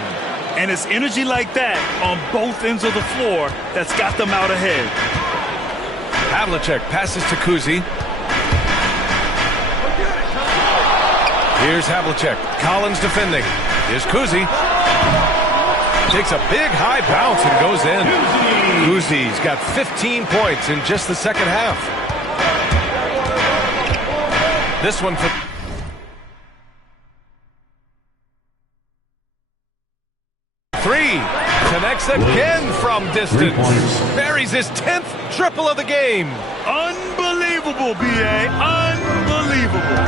And it's energy like that on both ends of the floor that's got them out ahead. Havlicek passes to Kuzi. Here's Havlicek. Collins defending. Here's Kuzi. Takes a big high bounce and goes in. Kuzi's got 15 points in just the second half. This one for... Three. Connects again from distance. Buries his 10th triple of the game. Unbelievable, B.A. Unbelievable.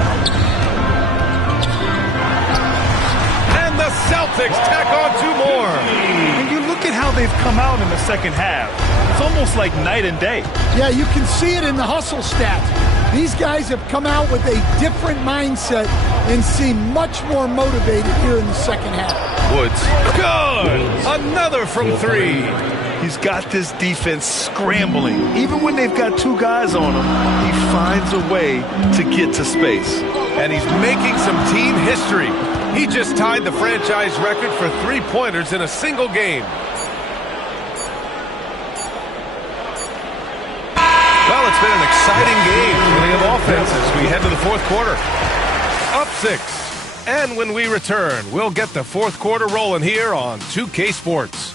And the Celtics tack on 2 more. And you look at how they've come out in the second half. It's almost like night and day. Yeah, you can see it in the hustle stats. These guys have come out with a different mindset and seem much more motivated here in the second half. Woods. Good! Another from 3. He's got this defense scrambling. Even when they've got 2 guys on him, he finds a way to get to space. And he's making some team history. He just tied the franchise record for 3-pointers in a single game. Well, it's been an exciting game filling of offense as we head to the fourth quarter. Up 6. And when we return, we'll get the fourth quarter rolling here on 2K Sports.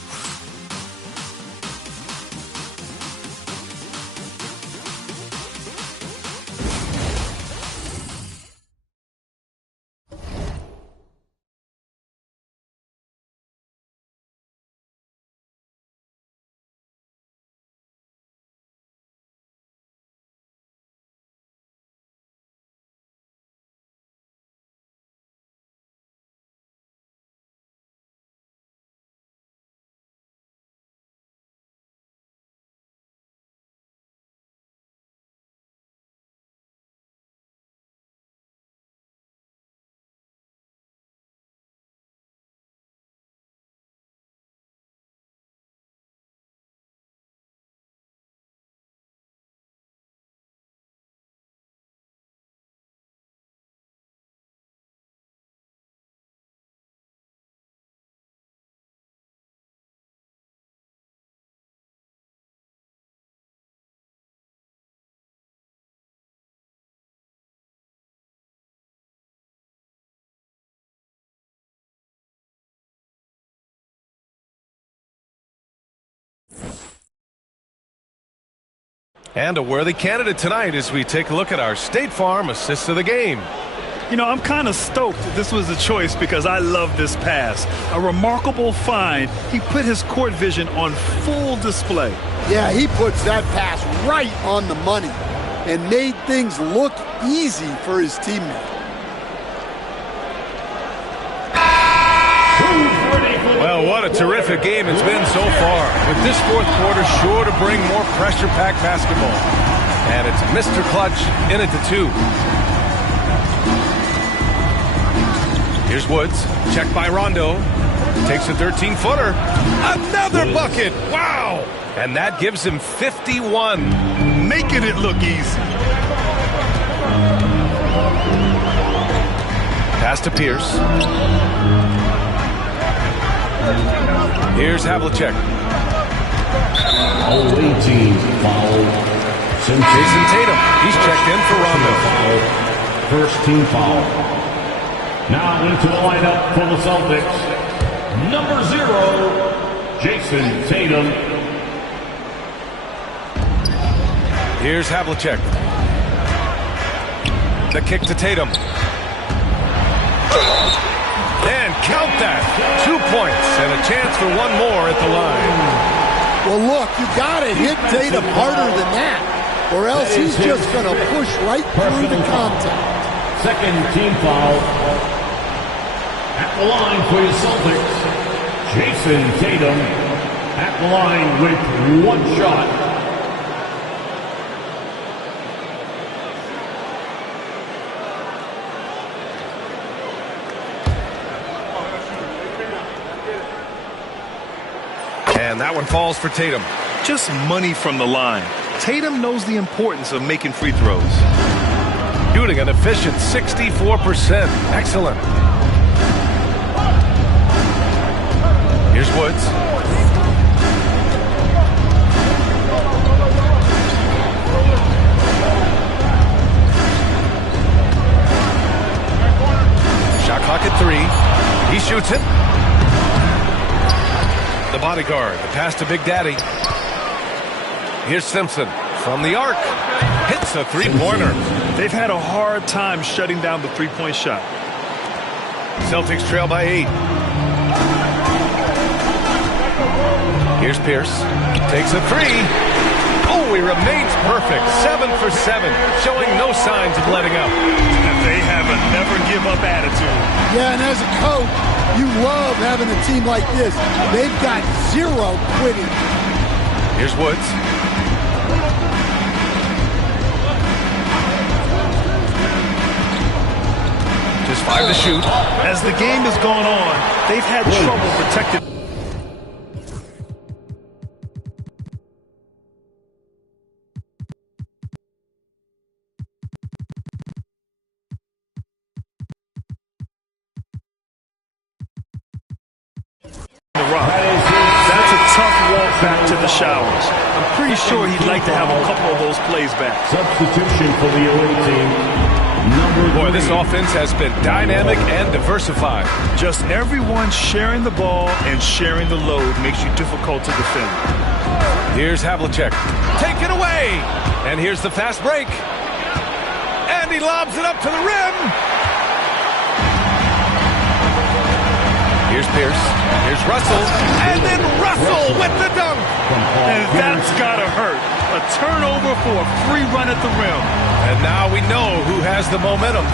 And a worthy candidate tonight as we take a look at our State Farm assist of the game. You know, I'm kind of stoked this was a choice because I love this pass. A remarkable find. He put his court vision on full display. Yeah, he puts that pass right on the money and made things look easy for his teammate. Well, what a What a terrific game it's been so far. With this fourth quarter sure to bring more pressure-packed basketball. And it's Mr. Clutch in it to 2. Here's Woods. Checked by Rondo. Takes a 13-footer. Another bucket. Wow. And that gives him 51. Making it look easy. Pass to Pierce. Here's Havlicek. Away team foul. Jason Tatum. He's checked in for Rondo. First team foul. Now into the lineup for the Celtics. Number 0, Jason Tatum. Here's Havlicek. The kick to Tatum. And count that. 2 points and a chance for one more at the line. Well, look, you got to hit Tatum harder than that, or else he's just going to push right through the contact. Second team foul. At the line for your Celtics, Jason Tatum. At the line with 1 shot. And that one falls for Tatum. Just money from the line. Tatum knows the importance of making free throws. Shooting an efficient 64%. Excellent. Here's Woods. Shot clock at 3. He shoots it. The bodyguard. The pass to Big Daddy. Here's Simpson from the arc. Hits a 3-pointer. They've had a hard time shutting down the 3-point shot. Celtics trail by 8. Here's Pierce. Takes a 3. Oh, he remains perfect. 7 for 7. Showing no signs of letting up. They have a never-give-up attitude. Yeah, and as a coach, you love having a team like this. They've got 0 quitting. Here's Woods. Just 5 to shoot. As the game has gone on, they've had trouble protecting. That's a tough walk back to the showers. I'm pretty sure he'd like to have a couple of those plays back. Substitution for the away team. Boy, this offense has been dynamic and diversified. Just everyone sharing the ball and sharing the load makes you difficult to defend. Here's Havlicek. Take it away! And here's the fast break. And he lobs it up to the rim. Here's Pierce. Here's Russell. And then Russell with the dunk. And that's gotta hurt. A turnover for a free run at the rim. And now we know who has the momentum.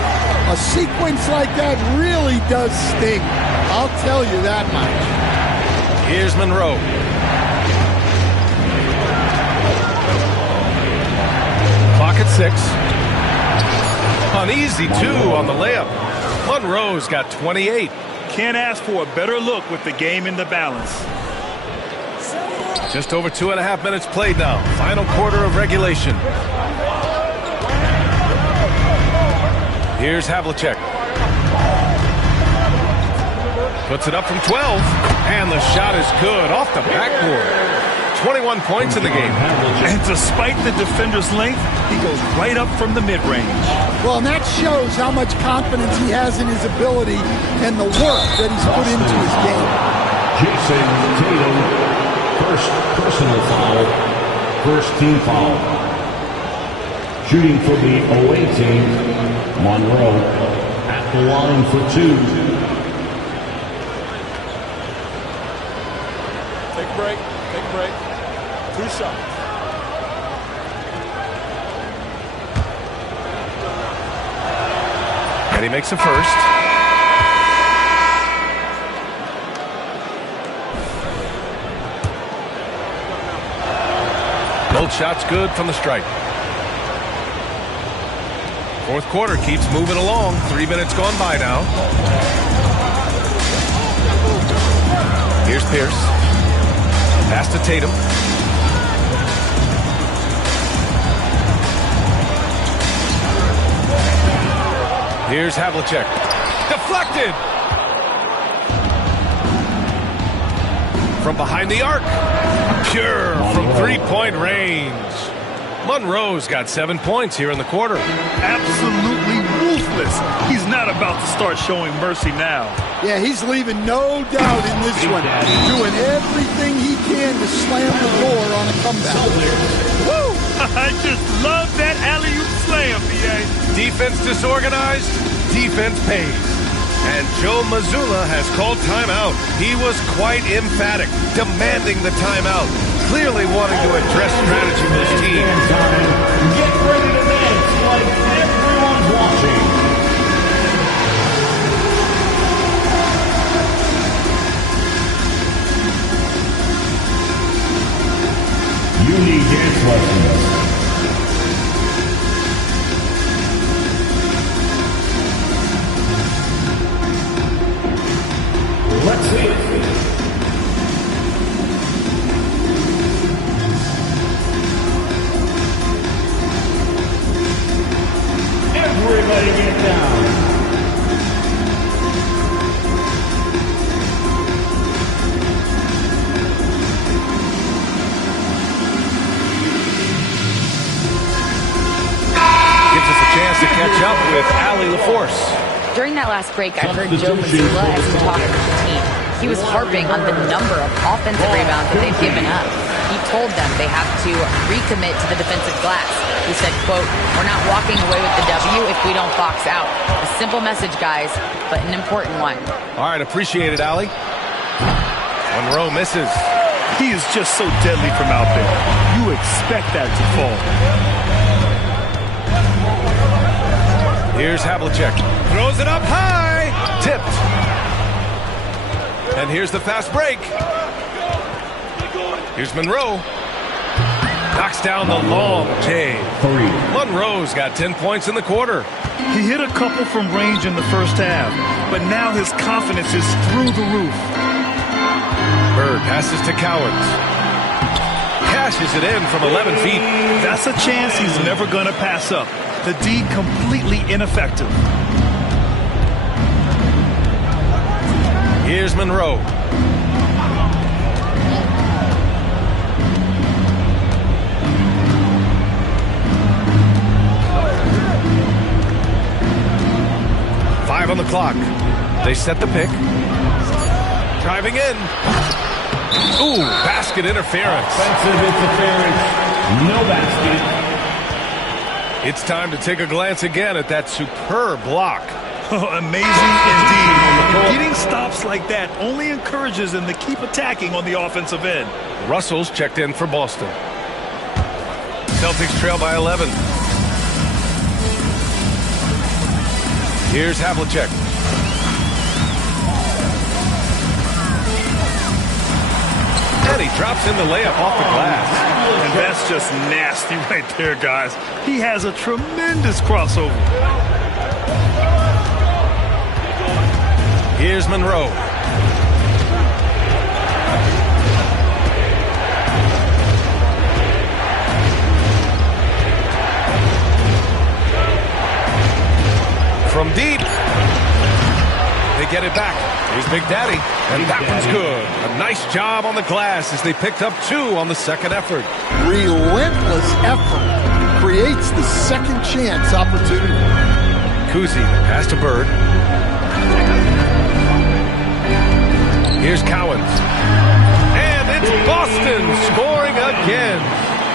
A sequence like that really does sting. I'll tell you that much. Here's Monroe. Clock at 6. An easy 2 on the layup. Monroe's got 28. Can't ask for a better look with the game in the balance. Just over 2.5 minutes played now. Final quarter of regulation. Here's Havlicek. Puts it up from 12. And the shot is good off the backboard. 21 points in the game. And despite the defender's length, he goes right up from the mid-range. Well, and that shows how much confidence he has in his ability and the work that he's put into his game. Jason Tatum, first personal foul, first team foul. Shooting for the away team, Monroe at the line for 2. Take a break. Take a break. 2 shots. And he makes a first. Both shots good from the stripe. Fourth quarter keeps moving along. 3 minutes gone by now. Here's Pierce. Pass to Tatum. Here's Havlicek. Deflected! From behind the arc. Pure from three-point range. Monroe's got 7 points here in the quarter. Absolutely ruthless. He's not about to start showing mercy now. Yeah, he's leaving no doubt in this one. Doing everything he can to slam the door on a comeback. Woo! I just love that alley-oop slam, B.A. Defense disorganized, defense pays. And Joe Mazzulla has called timeout. He was quite emphatic, demanding the timeout, clearly wanting to address strategy with his team. Get ready to dance like everyone's watching. You need dance lessons. Let's see it. Everybody get down. Gives us a chance to catch up with Allie LaForce. During that last break, I heard Joe Mazzulla as he talked with the team. He was harping on the number of offensive rebounds that they've given up. He told them they have to recommit to the defensive glass. He said, quote, "We're not walking away with the W if we don't box out." A simple message, guys, but an important one. All right, appreciate it, Allie. Monroe misses. He is just so deadly from out there. You expect that to fall. Here's Havlicek. Throws it up high. Tipped. And here's the fast break. Here's Monroe. Knocks down the long J. Monroe's got 10 points in the quarter. He hit a couple from range in the first half, but now his confidence is through the roof. Bird passes to Cowards. Cashes it in from 11 feet. That's a chance he's never going to pass up. The D completely ineffective. Here's Monroe. Five on the clock. They set the pick. Driving in. Ooh, basket interference. Offensive interference. No basket. It's time to take a glance again at that superb block. Amazing indeed. Getting stops like that only encourages them to keep attacking on the offensive end. Russell's checked in for Boston. Celtics trail by 11. Here's Havlicek. And he drops in the layup off the glass. And that's just nasty right there, guys. He has a tremendous crossover. Here's Monroe. From deep. They get it back. Here's Big Daddy. And that one's good. A nice job on the glass as they picked up 2 on the second effort. Relentless effort creates the second chance opportunity. Kuzi pass to Bird. Here's Cowens. And it's Boston scoring again.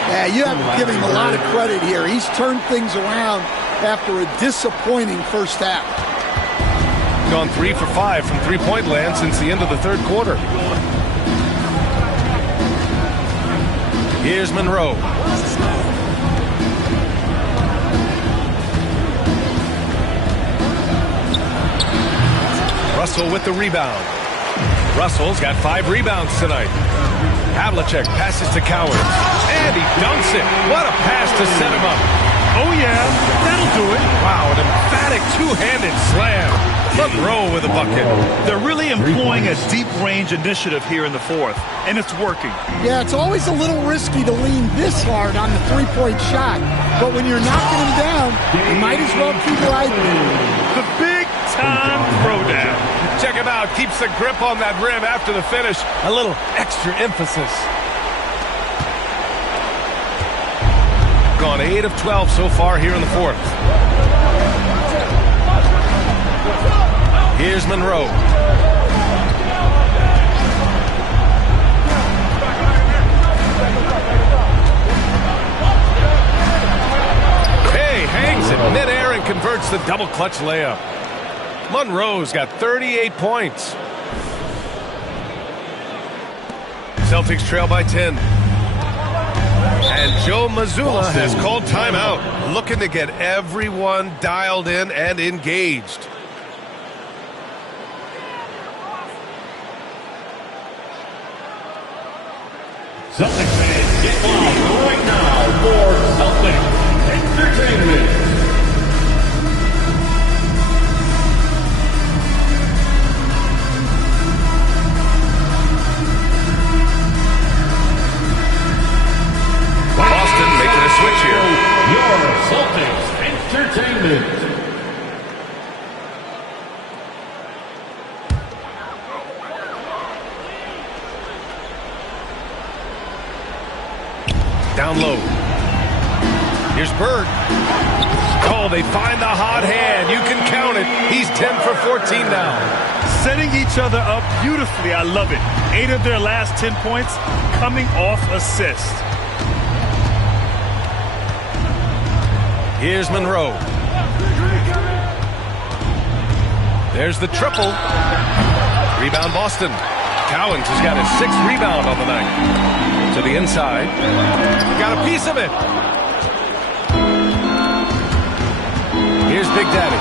Yeah, you have to give him a lot of credit here. He's turned things around after a disappointing first half. Gone 3 for 5 from three-point land since the end of the third quarter. Here's Monroe. Russell with the rebound. Russell's got 5 rebounds tonight. Havlicek passes to Cowens, and he dunks it. What a pass to set him up. Oh, yeah, that'll do it. Wow, an emphatic two-handed slam. Monroe with a bucket. They're really employing a deep-range initiative here in the fourth, and it's working. Yeah, it's always a little risky to lean this hard on the three-point shot, but when you're knocking him down, you might as well keep riding. The big-time throwdown. Check him out. Keeps the grip on that rim after the finish. A little extra emphasis. Gone 8 of 12 so far here in the fourth. Here's Monroe. Hey, hangs it midair and converts the double clutch layup. Monroe's got 38 points. Celtics trail by 10. And Joe Mazzulla has called timeout, looking to get everyone dialed in and engaged. Celtics fans, get loud right now for Celtics Entertainment. Boston making a switch here. Your Celtics Entertainment. Down low. Here's Bird. Oh, they find the hot hand. You can count it. He's 10 for 14 now. Setting each other up beautifully. I love it. 8 of their last 10 points coming off assist. Here's Monroe. There's the triple. Rebound Boston. Cowens has got his 6th rebound on the night. To the inside. Got a piece of it. Here's Big Daddy.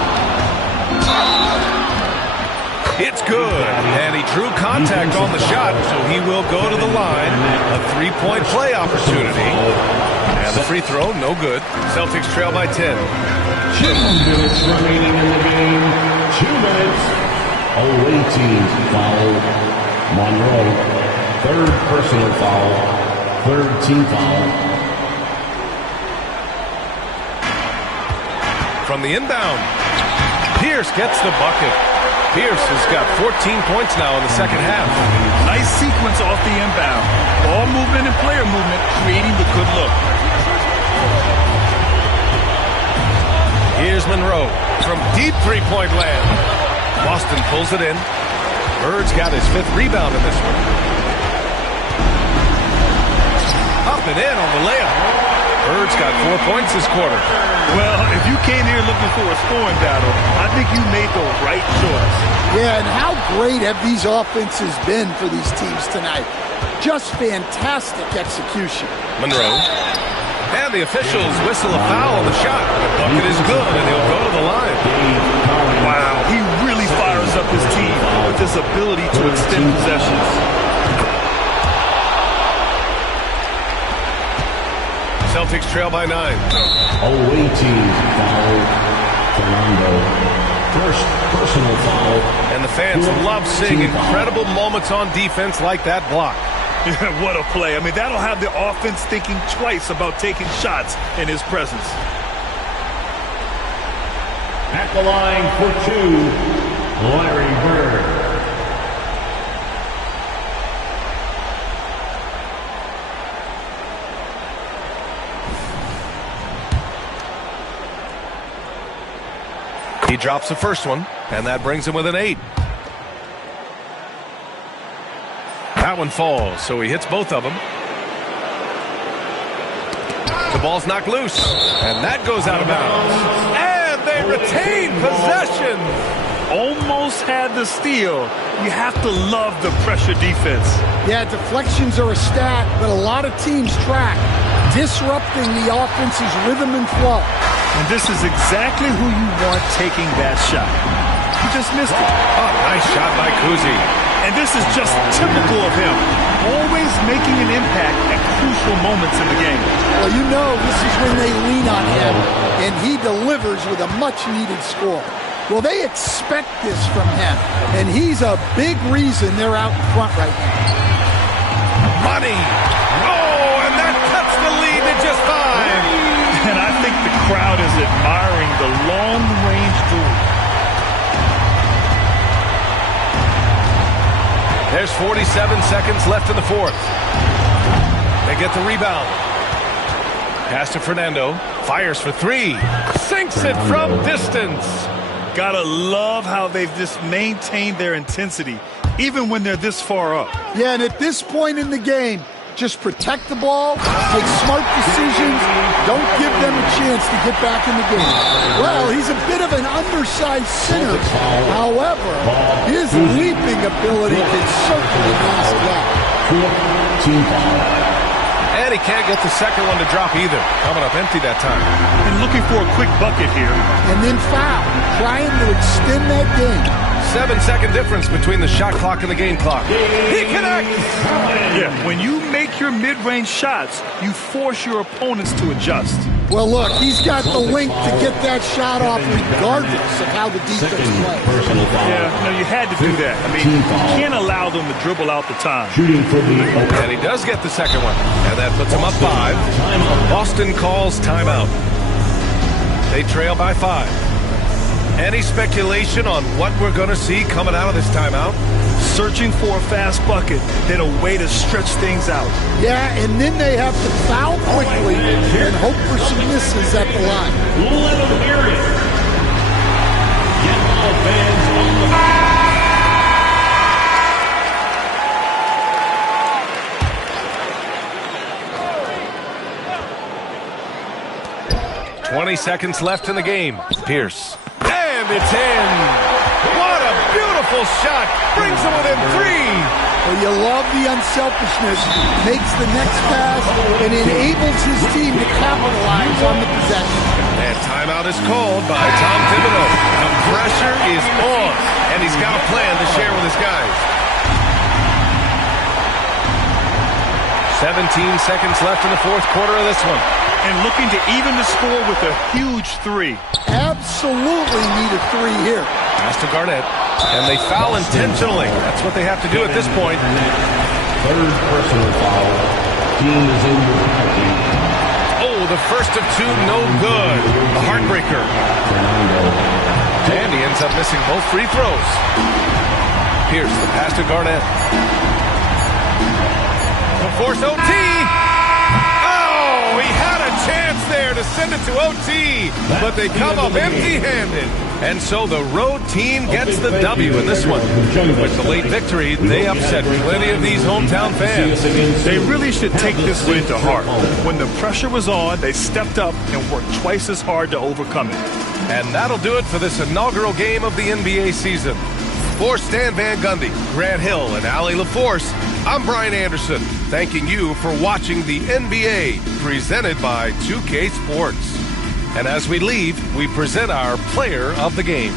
It's good. And he drew contact on the shot, so he will go to the line. A 3-point play opportunity. And the free throw, no good. Celtics trail by 10. 2 minutes remaining in the game. 2 minutes. Away teams foul. Monroe. 3rd personal foul. 3rd team foul. From the inbound, Pierce gets the bucket. Pierce has got 14 points now in the second half. Nice sequence off the inbound. Ball movement and player movement creating the good look. Here's Monroe from deep three-point land. Boston pulls it in. Bird's got his 5th rebound in this one. Up and in on the layup. Bird's got 4 points this quarter. Well, if you came here looking for a scoring battle, I think you made the right choice. Yeah, and how great have these offenses been for these teams tonight? Just fantastic execution. Monroe. And the officials whistle a foul on the shot. The bucket is good, and he'll go to the line. Wow, he really fires up his team with his ability to extend possessions. Celtics trail by 9. Away teams foul. Fernando. 1st personal foul. And the fans love seeing incredible moments on defense like that block. What a play. I mean, that'll have the offense thinking twice about taking shots in his presence. At the line for 2, Larry Bird. He drops the first one, and that brings him with an 8. That one falls, so he hits both of them. The ball's knocked loose, and that goes out of bounds. And they retain possession. Almost had the steal. You have to love the pressure defense. Yeah, deflections are a stat that a lot of teams track, disrupting the offense's rhythm and flow. And this is exactly who you want taking that shot. He just missed it. Oh, nice shot by Kuzi. And this is just typical of him, always making an impact at crucial moments in the game. Well, you know this is when they lean on him, and he delivers with a much-needed score. Well, they expect this from him, and he's a big reason they're out in front right now. Money! Oh, and that cuts the lead to just 5. And I think the crowd is admiring the long-range duel. There's 47 seconds left in the fourth. They get the rebound. Pass to Fernando. Fires for 3. Sinks it from distance. Gotta love how they've just maintained their intensity, even when they're this far up. Yeah, and at this point in the game, just protect the ball, make smart decisions, don't give them a chance to get back in the game. Well, he's a bit of an undersized center. However, his leaping ability can certainly mask that. And he can't get the second one to drop either. Coming up empty that time. And looking for a quick bucket here. And then foul, trying to extend that game. 7-second difference between the shot clock and the game clock. He connects! Yeah, when you make your mid-range shots, you force your opponents to adjust. Well, look, he's got the length to get that shot off regardless of how the defense plays. Yeah, no, you had to do that. I mean, you can't allow them to dribble out the time. And he does get the second one. And that puts him up 5. Boston calls timeout. They trail by 5. Any speculation on what we're going to see coming out of this timeout? Searching for a fast bucket, then a way to stretch things out. Yeah, and then they have to foul quickly and hope for some misses at the line. Let them hear it. Get all fans on the 20 seconds left in the game. Pierce. And it's in. What a beautiful shot. Brings them within 3. Well, you love the unselfishness. Makes the next pass and enables his team to capitalize on the possession. And timeout is called by Tom Thibodeau. The pressure is on. And he's got a plan to share with his guys. 17 seconds left in the fourth quarter of this one. And looking to even the score with a huge 3. Absolutely need a 3 here. Pass to Garnett. And they foul intentionally. That's what they have to do at this point. third personal foul. Team is in your penalty. Oh, the first of 2, no good. A heartbreaker. And he ends up missing both free throws. Pierce, the pass to Garnett. To force OT. Oh, he had a chance there to send it to OT, but they come up empty-handed. And so the road team gets the W in this one. With the late victory, they upset plenty of these hometown fans. They really should take this win to heart. When the pressure was on, they stepped up and worked twice as hard to overcome it. And that'll do it for this inaugural game of the NBA season. For Stan Van Gundy, Grant Hill, and Allie LaForce, I'm Brian Anderson, thanking you for watching the NBA, presented by 2K Sports. And as we leave, we present our player of the game.